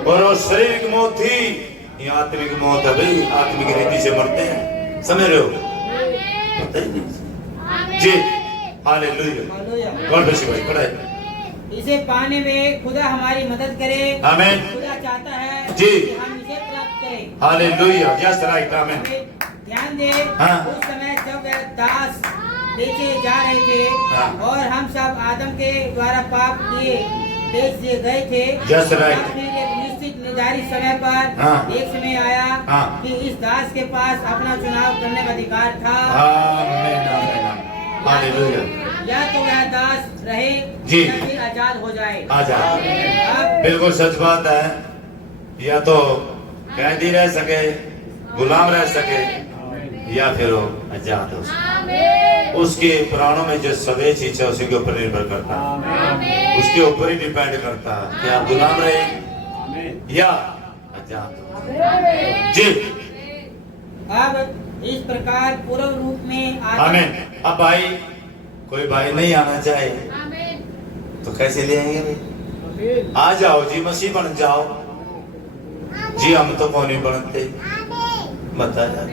और वो शारीरिक मौत थी, ये आत्मिक मौत है भाई, आत्मिक रीति से मरते हैं, समझ रहे हो? पता ही नहीं जी। हालेलुया, गॉड ब्लेस यू भाई, पढ़ाई। इसे पाने में खुदा हमारी मदद करे, आमीन। खुदा चाहता है जी कि हम इसे प्राप्त करें। हालेलुया, यस राइट, आमीन। ध्यान दे, हाँ। उस समय जब वह दास बेचे जा रहे थे, हाँ। और हम सब आदम के द्वारा पाप किए बेच दिए गए थे, Just right. फिर एक निश्चित निर्धारित समय पर हाँ। एक समय आया हाँ। कि इस दास के पास अपना चुनाव करने का अधिकार था। आमीन, आमीन, हालेलुया। या तो वह दास रहे जी। या फिर आजाद हो जाए। आजाद, अब बिल्कुल सच बात है। या तो कैदी रह सके, गुलाम रह सके, या फिर वो आजाद हो सके। उसके प्राणों में जो स्वदेश इच्छा उसी के ऊपर निर्भर करता है, उसके ऊपर ही डिपेंड करता है कि आप गुलाम रहे या आजाद हो। जी। अब इस प्रकार पूर्ण रूप में आमीन। अब भाई कोई भाई नहीं आना चाहे तो कैसे ले आएंगे भाई? आ जाओ जी, मसीह बन जाओ जी, हम तो कौन नहीं बनते, बता यार,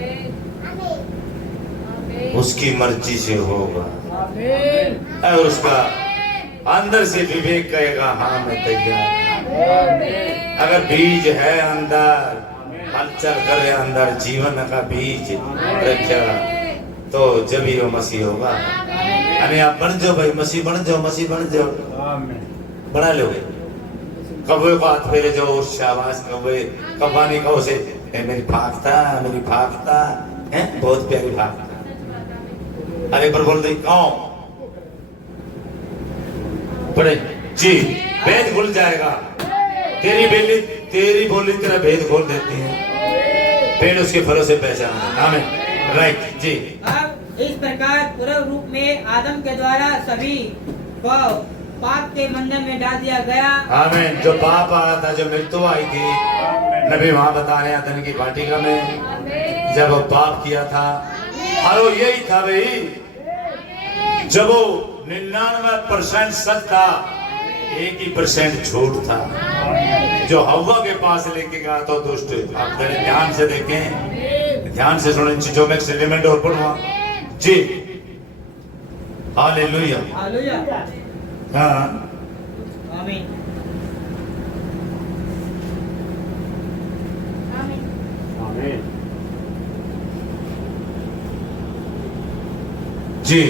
उसकी मर्जी से होगा, और उसका अंदर से विवेक कहेगा हाँ मैं तैयार। अगर बीज है अंदर, हलचल करे अंदर, जीवन का बीज रखा, तो जब ही वो मसीह होगा। अरे आप बन जाओ भाई, मसीह बन जाओ, मसीह बन जाओ, बना लोगे। कब्बे को हाथ फेरे जाओ, शाबाश कब्बे, कब्बानी कहो से मेरी भागता, मेरी भागता है, बहुत प्यारी भागता। अरे पर बोल दे कौन पढ़े जी, भेद खुल जाएगा, तेरी बोली तेरा भेद खोल देती है, पेड़ उसके फलों से पहचान। आमीन, राइट जी। अब इस प्रकार पूर्ण रूप में आदम के द्वारा सभी को पाप के बंधन में डाल दिया गया। आमीन। जो पाप आया था, जो मृत्यु आई थी, नबी वहां बता रहे अदन की वाटिका में जब वो पाप किया था, और वो यही था भाई, जब वो 99% सच था, 1% झूठ था जो हवा के पास लेके गया तो दुष्ट। आप जरा ध्यान से देखें, ध्यान से सुने चीजों में एलिमेंट और पढ़वा जी। हालेलुया, हालेलुया, हाँ आमीन, जी।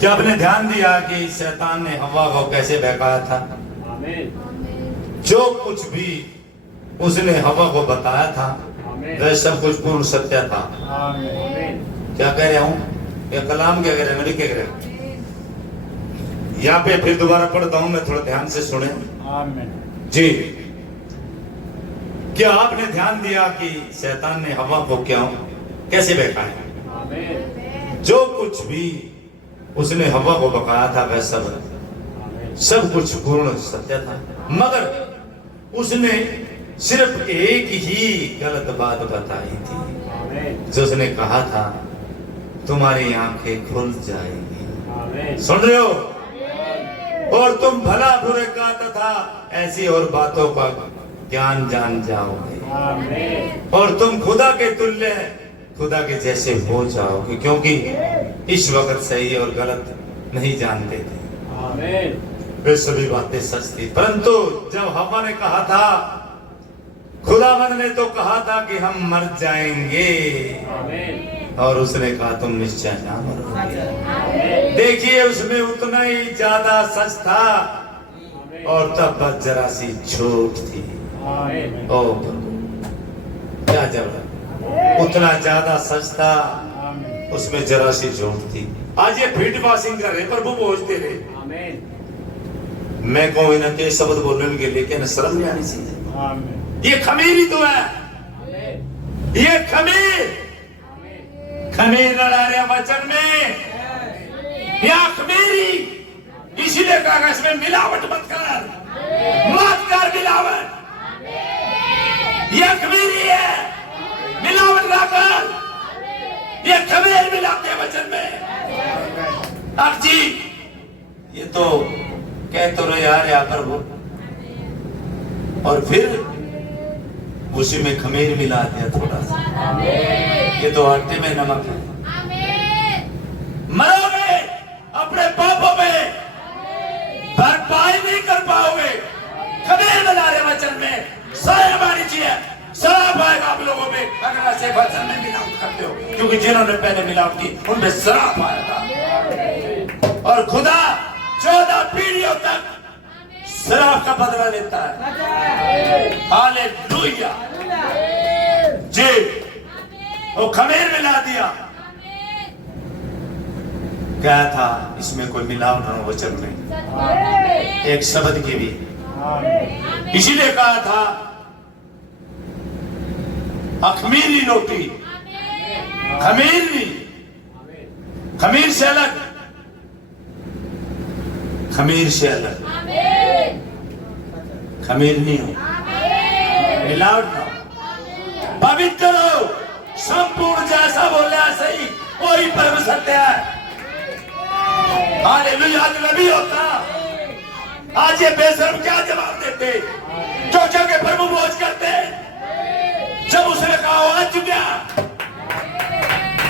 क्या आपने ध्यान दिया कि शैतान ने हवा को कैसे बहकाया था? जो कुछ भी उसने हवा को बताया था वह सब कुछ पूर्ण सत्य था। क्या कह रहा हूं? ये कलाम क्या कह रहे हैं, मेरी क्या कह रहे हैं? यहाँ पे फिर दोबारा पढ़ता हूं मैं, थोड़ा ध्यान से सुने जी। क्या आपने ध्यान दिया कि शैतान ने हवा को क्या कैसे बहकाया? जो कुछ भी उसने हवा को बकाया था वह सब कुछ पूर्ण सत्य था, मगर उसने सिर्फ एक ही गलत बात बताई थी जो उसने कहा था तुम्हारी आंखें खुल जाएंगी। सुन रहे हो? और तुम भला बुरे का तथा ऐसी और बातों का ज्ञान जान जाओगे और तुम खुदा के तुल्य खुदा के जैसे हो जाओगे, क्योंकि इस वक्त सही और गलत नहीं जानते थे। वे सभी बातें सच थी, परंतु जब हवा ने कहा था, खुदावंद ने तो कहा था कि हम मर जाएंगे और उसने कहा तुम निश्चय ना मरोगे। देखिए उसमें उतना ही ज्यादा सच था और तब बस जरा सी झूठ थी। ओ क्या जब उतना ज्यादा सच था उसमें जरा सी झूठ थी। आज ये फील्ड पासिंग कर रहे, प्रभु पहुंचते रहे। मैं कहूँ इन्हें के शब्द बोलने के लिए क्या शर्म नहीं आनी चाहिए? ये खमीर ही तो है, ये खमीर लड़ा रहे वचन में, या खमीरी। इसीलिए कागज में मिलावट मत कर मिलावट। ये खमीरी है, मिलावट ना कर। ये खमीर मिलाते वचन में। अब जी ये तो कह तो रहे यार यहाँ पर वो, और फिर उसी में खमीर मिलाते हैं थोड़ा सा। ये तो आटे में नमक है। मरोगे अपने पापों में, भरपाई नहीं कर पाओगे। खमीर मिला रहे वचन में, शर्म आनी चाहिए। शराब आएगा आप लोगों में अगर ऐसे वचन में मिलावट करते हो, क्योंकि जिन्होंने पहले मिलावट की उनमें शराब आया था। और खुदा 14 पीढ़ियों तक शराब का बदला लेता है। हालेलुया जी। वो खमीर मिला दिया, क्या था इसमें कोई मिलावट न हो वचन में, एक शब्द की भी। इसीलिए कहा था अखमीरी रोटी, खमीर नहीं, खमीर से अलग, खमीर से अलग, खमीर नहीं हो, मिलावट ना हो, पवित्र हो, संपूर्ण जैसा बोला सही वही परम सत्य है। हालेलुया। आज नबी होता, आज ये बेशर्म क्या जवाब देते जो जगह प्रभु भोज करते। जब उसने कहा आ चुका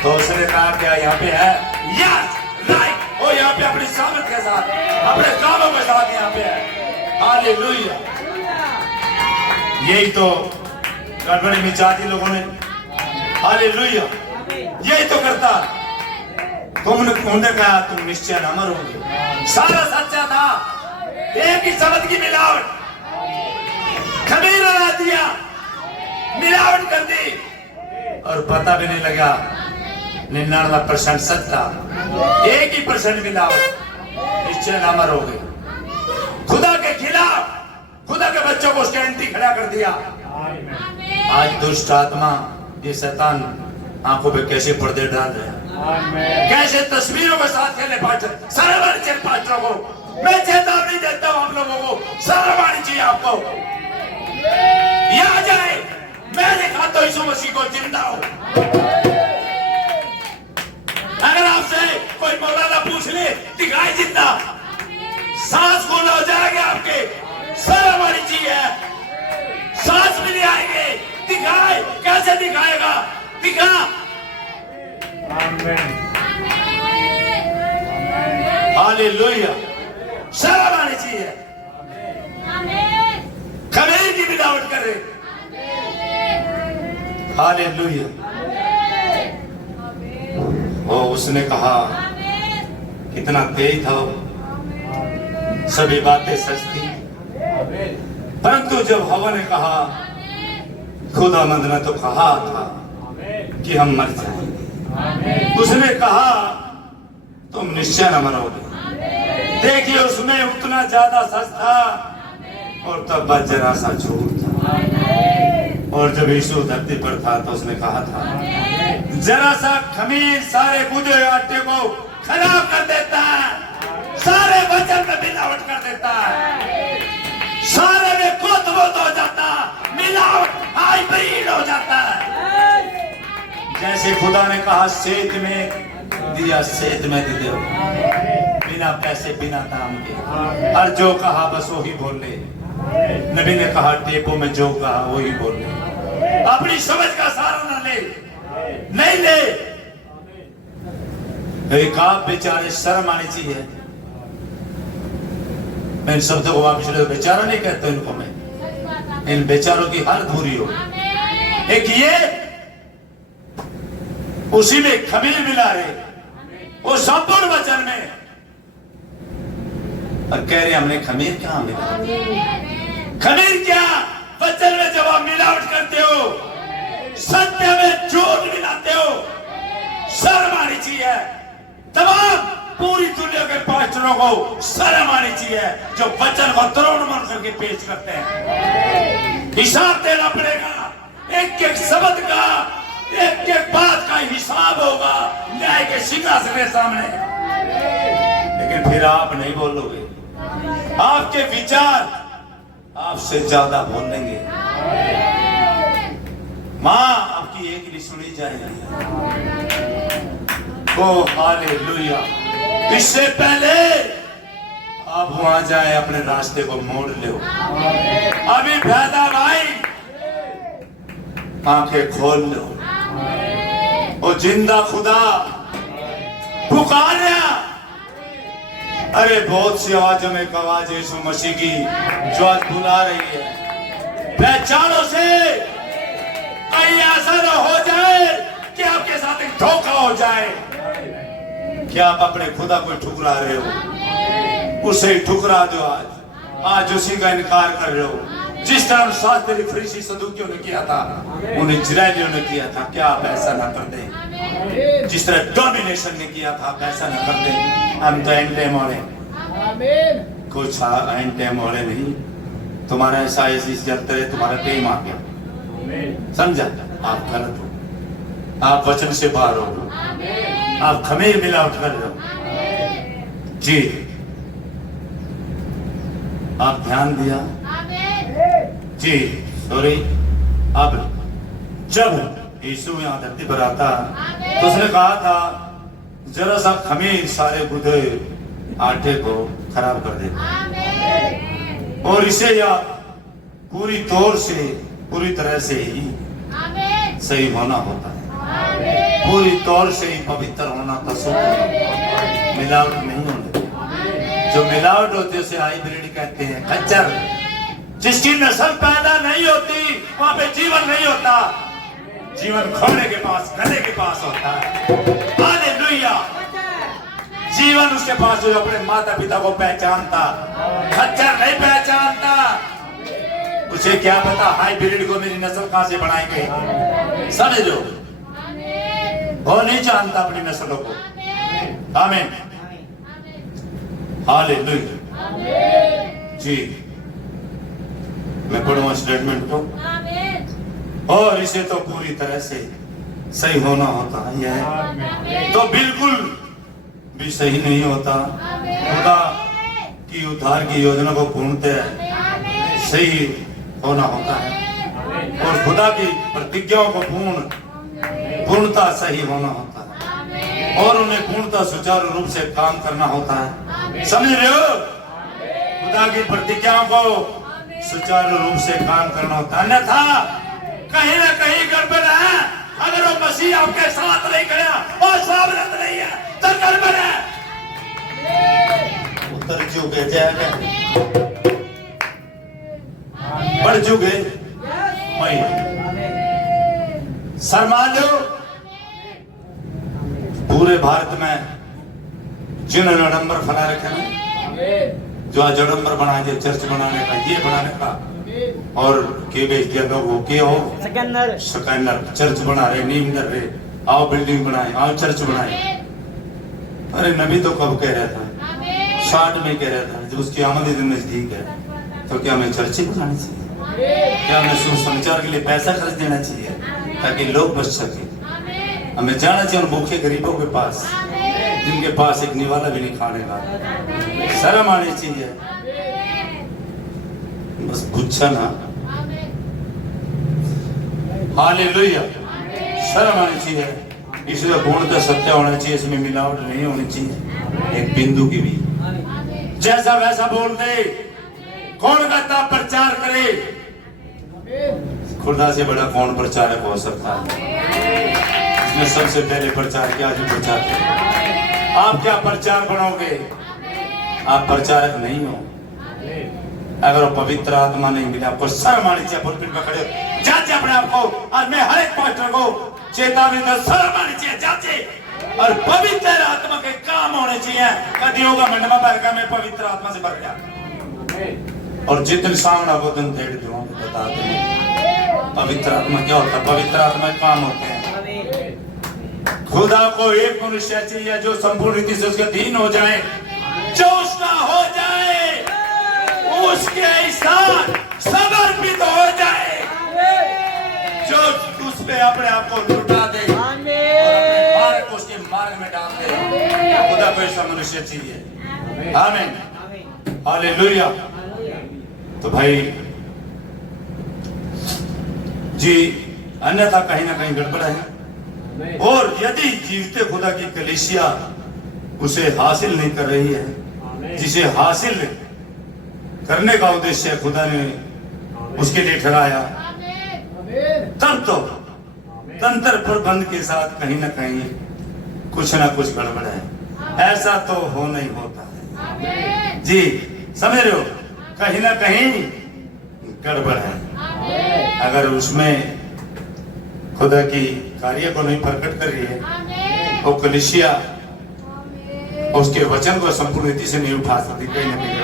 तो उसने कहा क्या यहाँ पे है? Yes right. वो यहाँ पे अपनी सामर्थ के साथ, अपने कामों के साथ यहाँ पे है। हालेलुया। यही तो गड़बड़ी में चाहती लोगों ने। हालेलुया। यही तो करता। तुमने कहा तुम निश्चय न मरोगे, सारा सच्चा था, एक ही शब्द की मिलावट, खमीर लगा दिया, मिलावट कर दी और पता भी नहीं लगा। 99% सच था, 1% मिलावट। निश्चय न मरोगे। खुदा के खिलाफ, खुदा के बच्चों को उसके एंटी खड़ा कर दिया। आज दुष्ट आत्मा, ये शैतान आंखों पे कैसे पर्दे डाल रहे हैं, कैसे तस्वीरों के साथ खेले। पास्टरों को मैं चेतावनी देता हूं, आप लोगों को शर्म आनी चाहिए। आपको ये आ जाए, मैं दिखाता हूं यीशु मसीह को जिंदा हो। अगर आपसे कोई मौलाना पूछ ले, दिखाए जिंदा, सांस खोला हो जाएगा आपके, शर्म आनी चाहिए, सांस भी नहीं आएंगे, दिखाए, कैसे दिखाएगा, दिखा। हालेलुया, शर्म आनी चाहिए, खमीर की मिलावट कर रहे। हालेलुया। वो उसने कहा कितना तेज था, सभी बातें सच थी, परंतु जब हवा ने कहा, खुदावंद ने तो कहा था कि हम मर जाएंगे, उसने कहा तुम निश्चय न मरोगे। देखिए उसमें उतना ज्यादा सच था और तब बस जरा सा झूठ था। और जब यीशु धरती पर था तो उसने कहा था, जरा सा खमीर सारे गुदे आटे को खराब कर देता है, सारे वचन में मिलावट कर देता है, सारे में कोत-मोत हो जाता, मिलावट हाइब्रिड हो जाता है। जैसे खुदा ने कहा सेत में दिया, सेत में दे दो, बिना पैसे बिना दाम के, और जो कहा बस वही बोल ले। नबी ने कहा टेपो में जो कहा वही बोल ले, अपनी समझ का सहारा ना ले, नहीं ले। एक आप बेचारे, शर्म आनी चाहिए। मैं इन शब्दों को वापस ले, बेचारा नहीं कहता इनको मैं, इन बेचारों की हालत बुरी हो। एक ये उसी में खमीर मिला रहे, वो संपूर्ण वचन में, और कह रहे हमने खमीर कहां मिला। खमीर क्या, वचन में जब आप मिलावट करते हो, सत्य में झूठ मिलाते हो, शर्म आनी चाहिए। तमाम पूरी दुनिया के पास्टरों को शर्म आनी चाहिए जो वचन को तोड़ मर करके पेश करते हैं। हिसाब देना पड़ेगा, एक एक शब्द का, एक एक बात का हिसाब होगा न्याय के सिंहासन के सामने। लेकिन फिर आप नहीं बोलोगे, आपके विचार आपसे ज्यादा बोलेंगे। मां आपकी एक ही सुनी जाएगी। ओ हालेलुया। इससे पहले आप वहां जाए, अपने रास्ते को मोड़ लो। अभी फायदा भाई, आंखें खोल लो। ओ जिंदा खुदा पुकार रहा। अरे बहुत सी आवाजों में एक आवाज यीशु मसीह की जो आज बुला रही है। पहचानों से कहीं ऐसा न हो जाए कि आपके साथ एक धोखा हो जाए। क्या आप अपने खुदा को ठुकरा रहे हो? उसे ठुकरा दो आज उसी का इनकार कर रहे हो। जिस तरह शास्त्री फरीसी सदूकियों ने किया था, उन्हें इजरायलियों ने किया था, क्या आप ऐसा न कर दें? जिस तरह डोमिनेशन ने किया था, आप ऐसा न कर दें। हम तो एंड टाइम वाले, कुछ एंड टाइम वाले नहीं। तुम्हारा ऐसा इस जलते रहे, तुम्हारा टाइम आ गया, समझा? आप गलत हो, आप वचन से बाहर हो, आप खमीर मिलावट कर रहे हो जी। आप ध्यान दिया जी, सॉरी। अब जब यीशु यहाँ धरती पर आता तो उसने कहा था जरा सा खमीर सारे गुदे आटे को खराब कर देगा, और इसे या पूरी तौर से, पूरी तरह से ही सही होना होता है, पूरी तौर से ही पवित्र होना तो सुख, मिलावट नहीं होने। जो मिलावट होती है उसे हाइब्रिड कहते हैं, खच्चर। जिसकी नस्ल पैदा नहीं होती वहां पे जीवन नहीं होता। जीवन घोड़े के पास, गधे के पास होता है। हालेलुया। जीवन उसके पास जो अपने माता पिता को पहचानता, खच्चर नहीं पहचानता। उसे क्या पता हाइब्रिड को मेरी नस्ल कहां से बनाएंगे, समझ लो। वो नहीं जानता अपनी नस्लों को। आमीन, हालेलुया जी। मैं पढ़ूंगा स्टेटमेंट को। और इसे तो पूरी तरह से सही होना होता है, यह तो बिल्कुल भी सही नहीं होता। खुदा की उद्धार की योजना को पूर्णतः सही होना होता है, और खुदा की प्रतिज्ञाओं को पूर्णता सही होना होता है। और उन्हें पूर्णतः सुचारू रूप से काम करना होता है। समझ रहे हो? खुदा की प्रतिज्ञाओं को सुचारू रूप से काम करना होता है, अन्यथा कहीं ना कहीं गड़बड़ है। अगर वो मसीह आपके साथ नहीं खड़ा और सावधान नहीं है तो गड़बड़ है। उत्तर चुके जाएगा बढ़ चुके वही सलमान जो पूरे भारत में जिन्होंने आडंबर फैला रखे ना, जो आज आडंबर बना दिया चर्च बनाने का, ये बनाने का, और के बेच दिया लोगों के हो स्कैनर चर्च बना रहे, नीम कर रहे, आओ बिल्डिंग बनाए, आओ चर्च बनाए। अरे नबी तो कब कह रहा था, 60 में कह रहा था, जब उसकी आमद इतनी नजदीक है तो क्या हमें चर्च बनानी चाहिए? क्या हमें सुसमाचार के लिए पैसा खर्च देना चाहिए ताकि लोग बच सके? हमें जाना चाहिए उन भूखे गरीबों के पास जिनके पास एक निवाला भी नहीं खाने का। शर्म आनी चाहिए, बस पूछा ना। हालेलुया, शर्म आनी चाहिए। इसमें पूर्णतः सत्य होना चाहिए, इसमें मिलावट नहीं होनी चाहिए एक बिंदु की भी। जैसा वैसा बोल दे, कौन कहता प्रचार करे? खुदा से बड़ा कौन प्रचारक हो सकता है? इसने सबसे पहले प्रचार किया, जो प्रचार किया। आप क्या प्रचार बनोगे? आप प्रचारक नहीं हो अगर वो पवित्र आत्मा नहीं मिले। आपको शर्म आनी चाहिए, पुलपिट में खड़े हो जांचे अपने आप को। और मैं हर एक पास्टर को चेतावनी दे, शर्म आनी चाहिए, जांचे। और पवित्र आत्मा के काम होने चाहिए। कभी होगा मंडमा भर का मैं पवित्र आत्मा से भर गया, और जितने सामना वो दिन ढेर दूँ बता दें पवित्र आत्मा क्या होता है। पवित्र आत्मा के काम होते हैं। खुदा को एक मनुष्य चाहिए जो संपूर्ण रीति से उसके अधीन हो जाए, जो उसका हो जाए, उसके एहसान समर्पित हो जाए, जो उस पे अपने आप को लुटा दे और अपने मार्ग को उसके मार्ग में डाल दे। खुदा को ऐसा मनुष्य चाहिए। आमीन, हालेलुया। तो भाई जी, अन्यथा कहीं ना कहीं गड़बड़ है। और यदि जीवते खुदा की कलीसिया उसे हासिल नहीं कर रही है, जिसे हासिल करने का उद्देश्य खुदा ने उसके लिए ठहराया, तब तो तंत्र प्रबंध के साथ कहीं ना कहीं कुछ ना कुछ गड़बड़ है। ऐसा तो हो नहीं होता है जी, समझ रहे हो? कहीं ना कहीं गड़बड़ है। अगर उसमें खुदा की कार्य को नहीं प्रकट कर रही है, वो कलीसिया उसके वचन को संपूर्ण रीति से नहीं उठा सकती। कहीं ना कहीं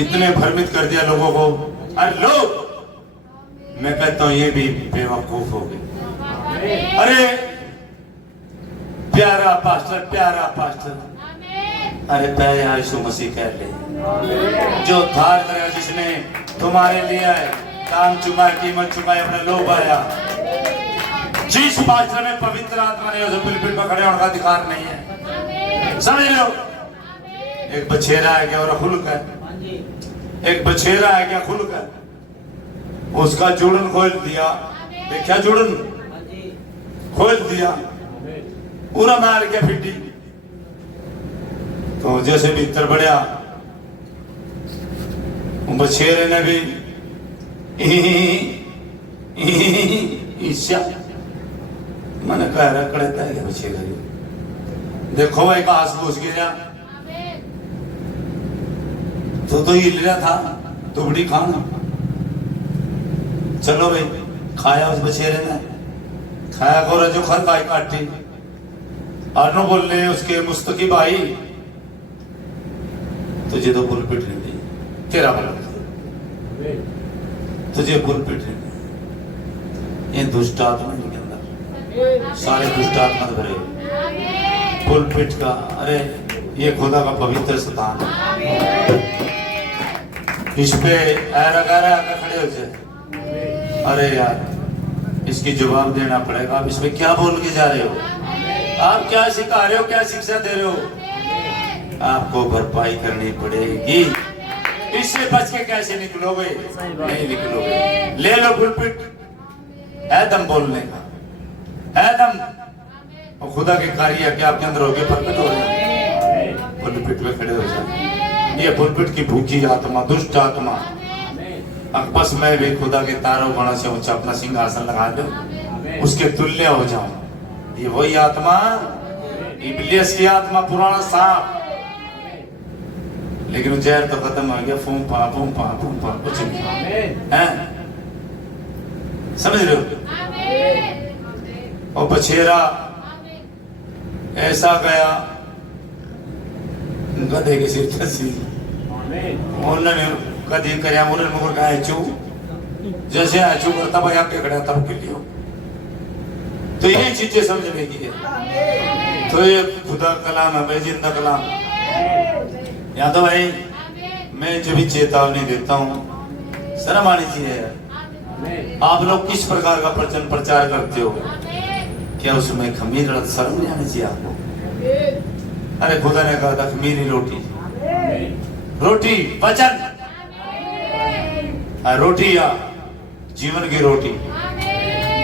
इतने भ्रमित कर दिया लोगों को, और लोग, मैं कहता हूं ये भी बेवकूफ हो गए। अरे प्यारा पास्टर, प्यारा पास्टर, अरे पहले यीशु मसीह कह ले, जो धार करे जिसने तुम्हारे लिए काम चुकाए, कीमत चुकाई, अपना लोभ आया। जिस पास्टर में पवित्र आत्मा ने उसे पुलपिट पर खड़े होने का अधिकार नहीं है। समझ लो, एक बछेरा है क्या और खुल्क है, एक बछेरा है क्या खुल्क है, उसका जुड़न खोल दिया, देखा जुड़न खोल दिया, पूरा मार के फिटी, तो जैसे भीतर बढ़िया बछेरे ने भी मैंने कह रहा कड़ता है बछेरा, देखो भाई घास घुस गया तो हिल रहा था, दुबड़ी खाना। चलो भाई, खाया उस बछेरे ने, खाया गोरा जो खर खाई काटी, आनो बोल रहे उसके मुस्तकी भाई, तुझे तो पुलपिट नहीं दी, तेरा भला तुझे पुलपिट नहीं दी। ये दुष्ट आत्मा इनके अंदर, सारे दुष्ट आत्मा भरे पुलपिट का। अरे ये खुदा का पवित्र स्थान है, इस पे ऐरा गैरा आकर खड़े हो जाए। अरे यार, इसकी जवाब देना पड़ेगा। आप इसमें क्या बोल के जा रहे हो? आप क्या सिखा रहे हो, क्या शिक्षा दे रहे हो? आपको भरपाई करनी पड़ेगी। इससे बच के कैसे निकलोगे? नहीं निकलोगे। ले लो पुलपिट, है दम बोलने का, है दम, और खुदा के कार्य क्या आपके अंदर होके प्रकट हो रहे हैं, पुलपिट में खड़े हो जाए। ये पुलपिट की भूखी आत्मा, दुष्ट आत्मा, अब बस मैं भी खुदा के तारों गणों से ऊंचा अपना सिंहासन लगा दूं, उसके तुल्य हो जाऊं। ये वही आत्मा, इब्लियस की आत्मा, पुराना सांप। लेकिन जहर तो खत्म हो गया, फूंपा फूंपा फूंपा, कुछ नहीं है, समझ रहे हो। और बछेरा ऐसा गया गधे के सिर फंसी, उन्होंने कदी कर मुकर का चू जैसे आचू करता भाई आपके खड़ा तब के लिए। तो ये चीजें समझने की है। तो ये खुदा कलाम है भाई, जिंदा कलाम। या तो भाई मैं जो भी चेतावनी देता हूँ, शर्म आनी चाहिए। आप लोग किस प्रकार का प्रचार प्रचार करते हो, क्या उसमें खमीर शर्म नहीं आनी चाहिए आपको? अरे खुदा ने कहा था खमीरी रोटी, रोटी वचन, रोटी या जीवन की रोटी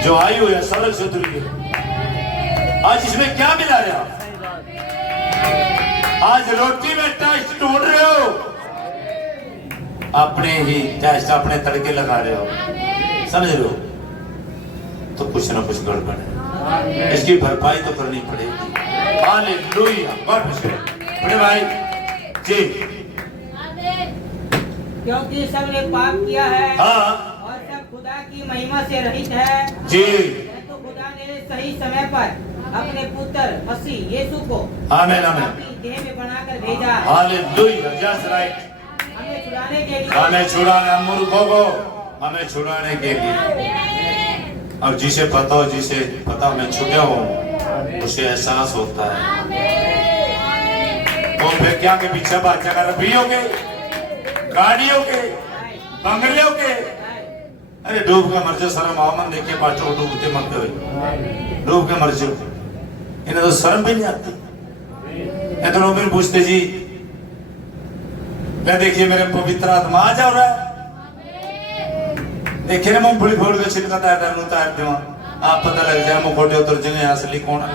जो आई हो या सड़क से उतर गई। आज इसमें क्या मिला रहे आप? आज रोटी में टेस्ट ढूंढ रहे हो, अपने ही टेस्ट अपने तड़के लगा रहे हो, समझ रहे हो? तो कुछ ना कुछ गड़बड़ है, इसकी भरपाई तो करनी पड़ेगी। Hallelujah, God bless you. बड़े भाई जी, क्योंकि सबने पाप किया है, हाँ, और सब खुदा की महिमा से रहित है जी। तो खुदा ने सही समय पर अपने पुत्र मसीह यीशु को आमीन आमीन अपनी देह में बनाकर भेजा, हालेलुया, जस्ट राइट। हमें छुड़ाने के लिए, हमें छुड़ाने, मूर्खों को हमें छुड़ाने के लिए। और जिसे पता मैं छुटे हो, उसे एहसास होता है। वो फिर क्या के पीछे बात कर रबियों के, गाड़ियों के, बंगलियों के। अरे डूब के मर जाओ, शर्म आओ मन देख के पाचो डूबते मरते हुए, डूब के मर जाओ। इन्हें तो शर्म भी नहीं आती। ये तो लोग पूछते जी, मैं देखिए मेरे पवित्र आत्मा आ जा रहा है, देखिए ना मूंगफली फोड़ के छिलका उतार दूं, आप पता लग जाए मुखोटे उतर जाएंगे असली कौन है।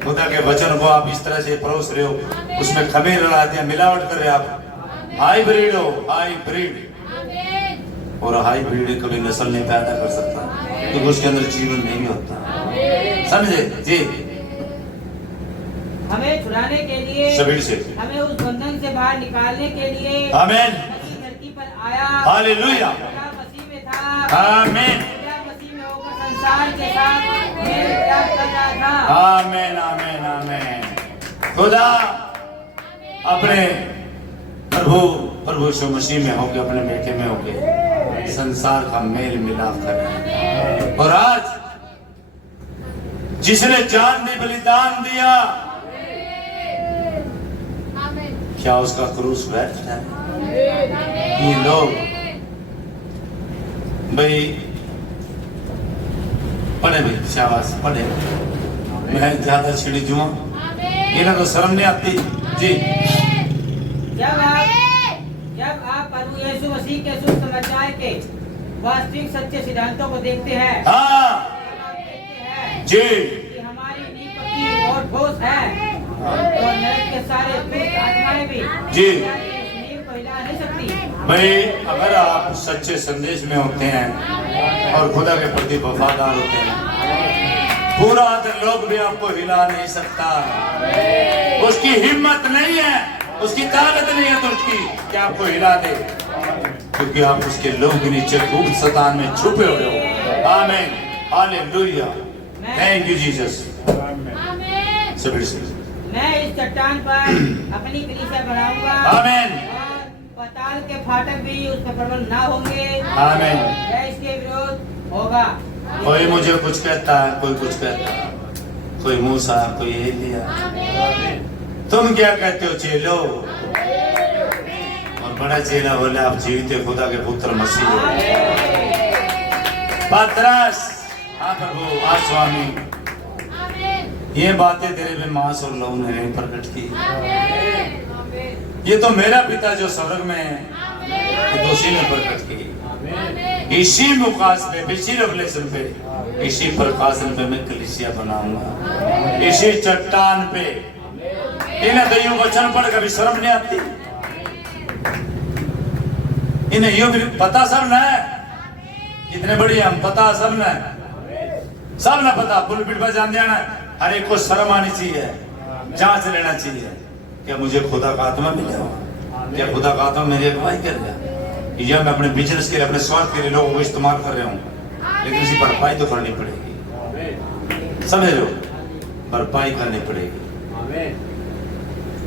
खुदा के वचन को आप इस तरह से परोस रहे हो, उसमें खमीर लगा दिया, मिलावट कर रहे आप। हाइब्रिड हो, हाइब्रिड। और हाइब्रिड कभी नस्ल नहीं पैदा कर सकता, क्योंकि उसके अंदर जीवन नहीं होता, समझे जी। हमें छुड़ाने के लिए, शबीर से हमें उस बंधन से बाहर निकालने के लिए आमीन, मसीह धरती पर आया, हालेलुया, मसीह में था, आमीन, मसीह में होकर संसार के साथ मेल त्याग कर रहा था। आमीन आमीन आमीन। खुदा अपने प्रभु यीशु मसीह में होके, अपने बेटे में होके संसार का मेल मिलाप कर। और आज जिसने जान दी, बलिदान दिया, क्या उसका क्रूस व्यर्थ है? ये लोग भाई पढ़े भाई, शाबाश पढ़े, मैं ज्यादा छिड़ी जुआ, इन्हें तो शर्म नहीं आती जी। जब आप प्रभु यीशु मसीह के शुभ समाचार के वास्तविक सच्चे सिद्धांतों को देखते हैं, हाँ जी, कि हमारी नींव पक्की और ठोस है, तो नरक के सारे दुष्ट आत्माएं भी जी नींव को हिला नहीं सकती। भाई अगर आप सच्चे संदेश में होते हैं और खुदा के प्रति वफादार होते हैं, पूरा लोग भी आपको हिला नहीं सकता। उसकी हिम्मत नहीं है, उसकी ताकत नहीं है दुष्ट की कि आपको हिला दे, क्योंकि आप उसके लोग के नीचे खूब शैतान में छुपे हुए हो। आमीन, हालेलुया, थैंक यू जीसस। मैं इस चट्टान पर अपनी कलीसिया बनाऊंगा, आमीन, और पाताल के फाटक भी उस पर प्रबल ना होंगे। आमीन। यह इसके विरोध होगा। कोई मुझे कुछ कहता है, कोई कुछ कहता है, कोई मूसा, कोई एलिया। तुम क्या कहते हो चेलो? और बड़ा चेला बोले आप जीवित खुदा के पुत्र मसीह हो। पतरस, हाँ प्रभु, हाँ स्वामी, ये बातें तेरे में मांस और लहू ने नहीं प्रकट की, ये तो मेरा पिता जो स्वर्ग में है, ये दोषी ने प्रकट की। इसी मुकास पे, इसी रेवलेशन पे, इसी प्रकाशन पे मैं कलीसिया बनाऊंगा, इसी चट्टान पे। इन्हें तो यूं वचन पढ़ कभी शर्म नहीं आती, इन्हें यूं भी पता सब न है, इतने बड़ी हम पता सब न है, सब न पता। पुलपिट पर जान देना, हर एक को शर्म आनी चाहिए, जांच लेना चाहिए, क्या मुझे खुदा का आत्मा मिला, क्या खुदा का आत्मा मेरी अगुवाई कर गया, या मैं अपने बिजनेस के लिए, अपने स्वार्थ के लिए लोगों को इस्तेमाल कर रहा हूँ। लेकिन इसी भरपाई तो करनी पड़ेगी, समझ रहे हो, भरपाई करनी पड़ेगी।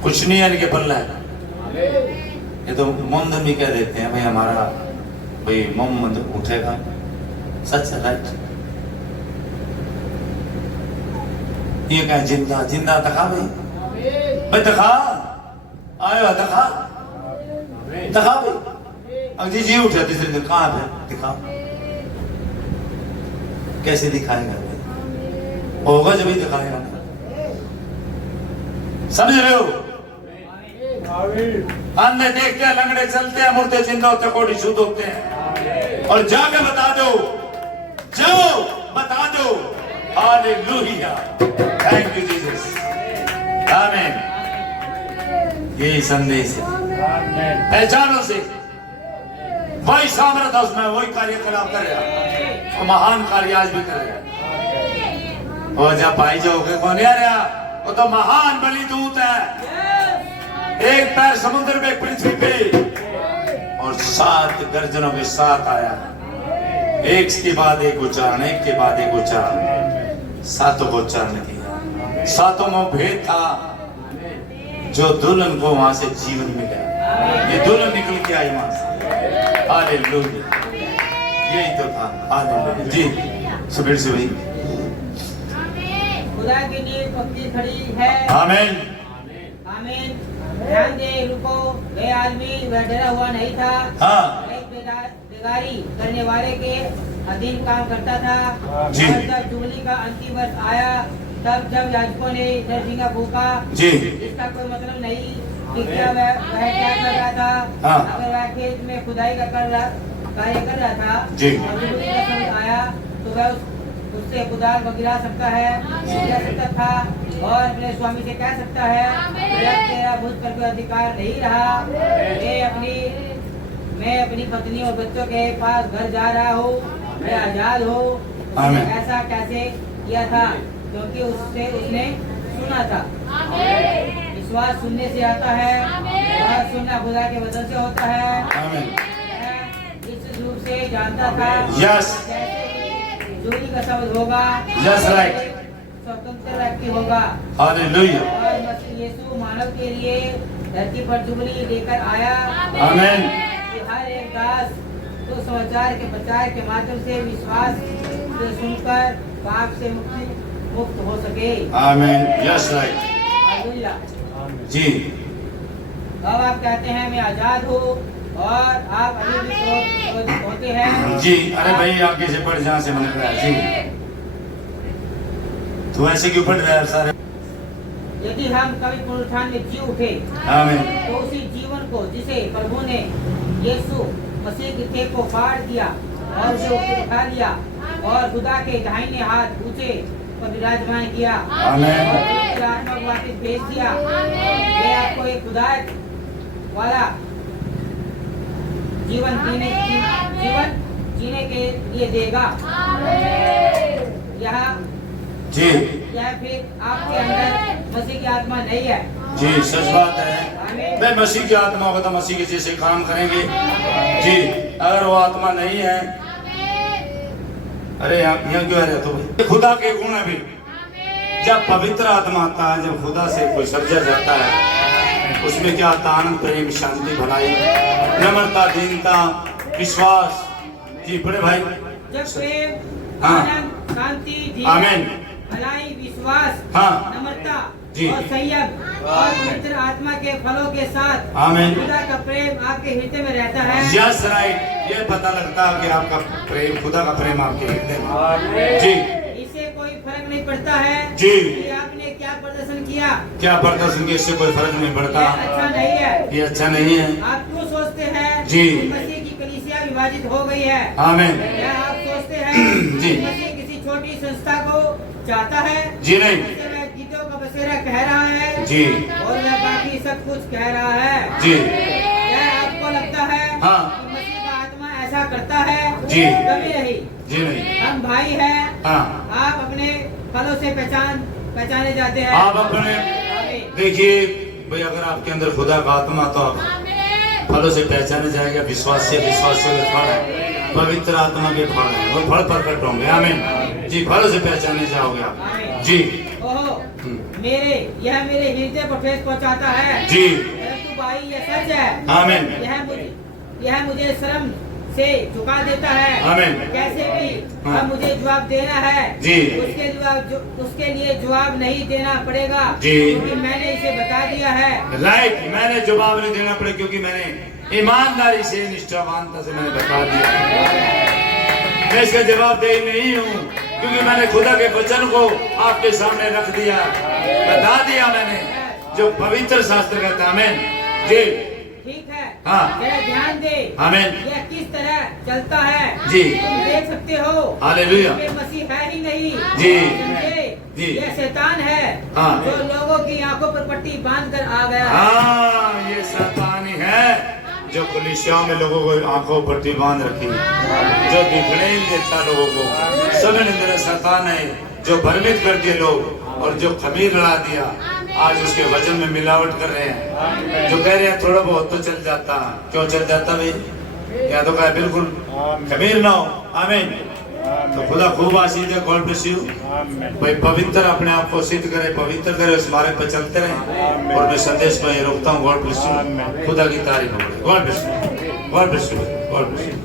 कुछ नहीं है इनके पल्ला है, ये तो मोहम्मद भी कह देते हैं भाई हमारा भाई मोहम्मद उठेगा, सच है, राइट। ये क्या जिंदा जिंदा दिखा भाई, भाई दिखा, आयो दिखा, दिखा भाई। अजी जी उठे तीसरे दिन, कहाँ है दिखा, कैसे दिखाएगा भाई, होगा जब ही दिखाएगा, समझ रहे हो। अंधे देखते हैं, लंगड़े चलते हैं, मुर्दे जिंदा होते, कोड़ी शुद्ध होते हैं। और जाके बता दो, जाओ बता दो, हालेलुया, थैंक यू जीसस, आमीन। यही संदेश है, पहचानो से वही सामर्थ उसमें, वही कार्यकलाप करेगा, वो महान कार्य आज भी करेगा। और जब भाई जाओगे कौन आ रहा, वो तो महान बलि दूत है, एक पैर समुद्र में, पृथ्वी पे, और 7 गर्जनों के साथ आया, एक के बाद एक उच्चारण, एक के बाद एक उच्चारण, 7 को उच्चारण किया। 7 में भेद था, जो दुल्हन को वहां से जीवन मिला, ये दुल्हन निकल के आई वहां से, हालेलुया, यही तो था, हालेलुया जी। सुबह से वही खुदा के लिए पक्की खड़ी है, आमीन, आमीन। ध्यान दे, रुको, वे आदमी वह डरा हुआ नहीं था, हाँ एक बेगारी करने वाले के अधीन काम करता था। जी। और जब जुबली का अंतिम वर्ष आया, तब जब याजकों ने नरसिंगा फूका, जी, इसका कोई मतलब नहीं कि क्या वह क्या कर रहा था। हाँ। अगर वह खेत में खुदाई का कार्य कर रहा था, जी। और जुबली का समय आया, तो वह उससे कुदाल गिरा सकता है, गिरा सकता था, और अपने स्वामी से कह सकता है, जब तेरा मुझ पर कोई अधिकार नहीं रहा, मैं अपनी पत्नी और बच्चों के पास घर जा रहा हूँ, मैं आजाद हूँ। आमीन। ऐसा कैसे किया था? क्योंकि उसने सुना था। विश्वास सुनने से आता है, और सुनना खुदा के वचन से होता है। आमीन, इस रूप से जानता था, यस, जोड़ी का शब्द होगा, यस, राइट, स्वतंत्र व्यक्ति होगा, हालेलुया, और मसीह यीशु मानव के लिए धरती पर जुबली लेकर आया, आमीन, कि हर एक दास तो समाचार के प्रचार के माध्यम से विश्वास से सुनकर पाप से मुक्त हो सके। आमीन, यस, राइट हालेलुया जी। अब आप कहते हैं मैं आजाद हूँ, और आप अभी भी क्रोधित होते हैं जी। अरे भाई आगे से बढ़, जहाँ से मन रहा है जी, तू ऐसे क्यों पढ़ रहा है सारे। यदि हम कभी पुनरुत्थान में जी उठे, आमीन, तो उसी जीवन को जिसे प्रभु ने यीशु मसीह के थे को फाड़ दिया और उसे उठा लिया, और खुदा के दाहिने हाथ ऊंचे पर विराजमान किया, आमीन, और पवित्र आत्मा को वापस भेज दिया। ये आपको एक खुदा वाला जीवन जीने के लिए देगा। यह जी फिर आपके अंदर मसीह की आत्मा नहीं है। जी, सच बात है। मैं मसीह की आत्मा होगा तो मसीह के जैसे काम करेंगे जी। अगर वो आत्मा नहीं है, अरे यहाँ क्यों आ रहे तो भाई, खुदा के गुण है भी। जब पवित्र आत्मा आता है, जब खुदा से कोई सर्जा जाता है, उसमें क्या आता? आनंद, प्रेम, शांति, भलाई, नम्रता, दीनता, विश्वास। जी बड़े भाई, जब प्रेम, हाँ। आनंद, शांति, आमीन, भलाई, विश्वास, हाँ। नम्रता जी। और संयम और पवित्र आत्मा के फलों के साथ आमीन, खुदा का प्रेम आपके हृदय में रहता है। Yes, right. ये पता लगता है कि आपका प्रेम, खुदा का प्रेम आपके हृदय में। जी, इससे कोई फर्क नहीं पड़ता है जी। कि आपने क्या प्रदर्शन किया, क्या प्रदर्शन के, इससे कोई फर्क नहीं पड़ता। ये अच्छा नहीं है। ये अच्छा नहीं है आप क्यों सोचते हैं जी। कि मसीह की कलीसिया विभाजित हो गई है। आमीन। क्या आप सोचते हैं जी। कि मसीह किसी छोटी संस्था को चाहता है? जी नहीं। जैसे वह गीतों का बसेरा कह रहा है जी और वह बाकी सब कुछ कह रहा है। जी क्या आपको लगता है हाँ। कि मसीह का आत्मा ऐसा करता है? जी। कभी नहीं। जी नहीं। हम भाई हैं। हाँ। आप अपने फलों से पहचाने जाते हैं। आप अपने आमीन। देखिए भाई, अगर आपके अंदर खुदा का आत्मा, तो आप फलों से पहचाने जाएगा। विश्वास से फल है, पवित्र आत्मा के फल है, वो फल प्रकट होंगे। आमीन। जी, फलों से पहचाने जाओगे आप। जी ओहो, यह मेरे हृदय को ठेस पहुंचाता है। जी परंतु भाई यह सच है। आमीन। यह मुझे शर्म से झुका देता है। आमीन। कैसे भी हाँ। अब मुझे जवाब देना है। जी। उसके लिए जवाब नहीं देना पड़ेगा। जी। क्योंकि मैंने इसे बता दिया है। राइट, मैंने जवाब नहीं देना पड़े, क्योंकि मैंने ईमानदारी से, निष्ठावानता से मैंने बता दिया। मैं इसका जवाब दे नहीं हूँ, क्योंकि मैंने खुदा के वचन को आपके सामने रख दिया, बता दिया मैंने, जो पवित्र शास्त्र कहता है। आमीन। जी ठीक है। हाँ। जरा ध्यान दे। आमीन। यह किस तरह चलता है। जी। तुम देख सकते हो। हालेलुया। ये मसीह है ही नहीं। जी। समझे? जी। यह शैतान है। हाँ। जो लोगों की आंखों पर पट्टी बांध कर आ गया है। हाँ, ये शैतान ही है जो कलीसियाओं में लोगों को आंखों पर पट्टी बांध रखी, जो दिखने ही नहीं देता लोगों को। सब अंदर शैतान है जो भ्रमित कर दिए लोग, और जो खमीर लड़ा दिया, आज उसके वजन में मिलावट कर रहे हैं। जो कह रहे हैं थोड़ा बहुत तो चल जाता, क्यों चल जाता भाई? या तो कहा बिल्कुल खमीर ना हो। आमीन। तो खुदा खूब आशीष दे। गॉड ब्लेस यू भाई। पवित्र अपने आप को सिद्ध करे, पवित्र करे, उस मार्ग पर चलते रहे। और मैं संदेश में रोकता हूँ। God bless you. खुदा की तारीफ हो। God bless you. God bless you. God bless you.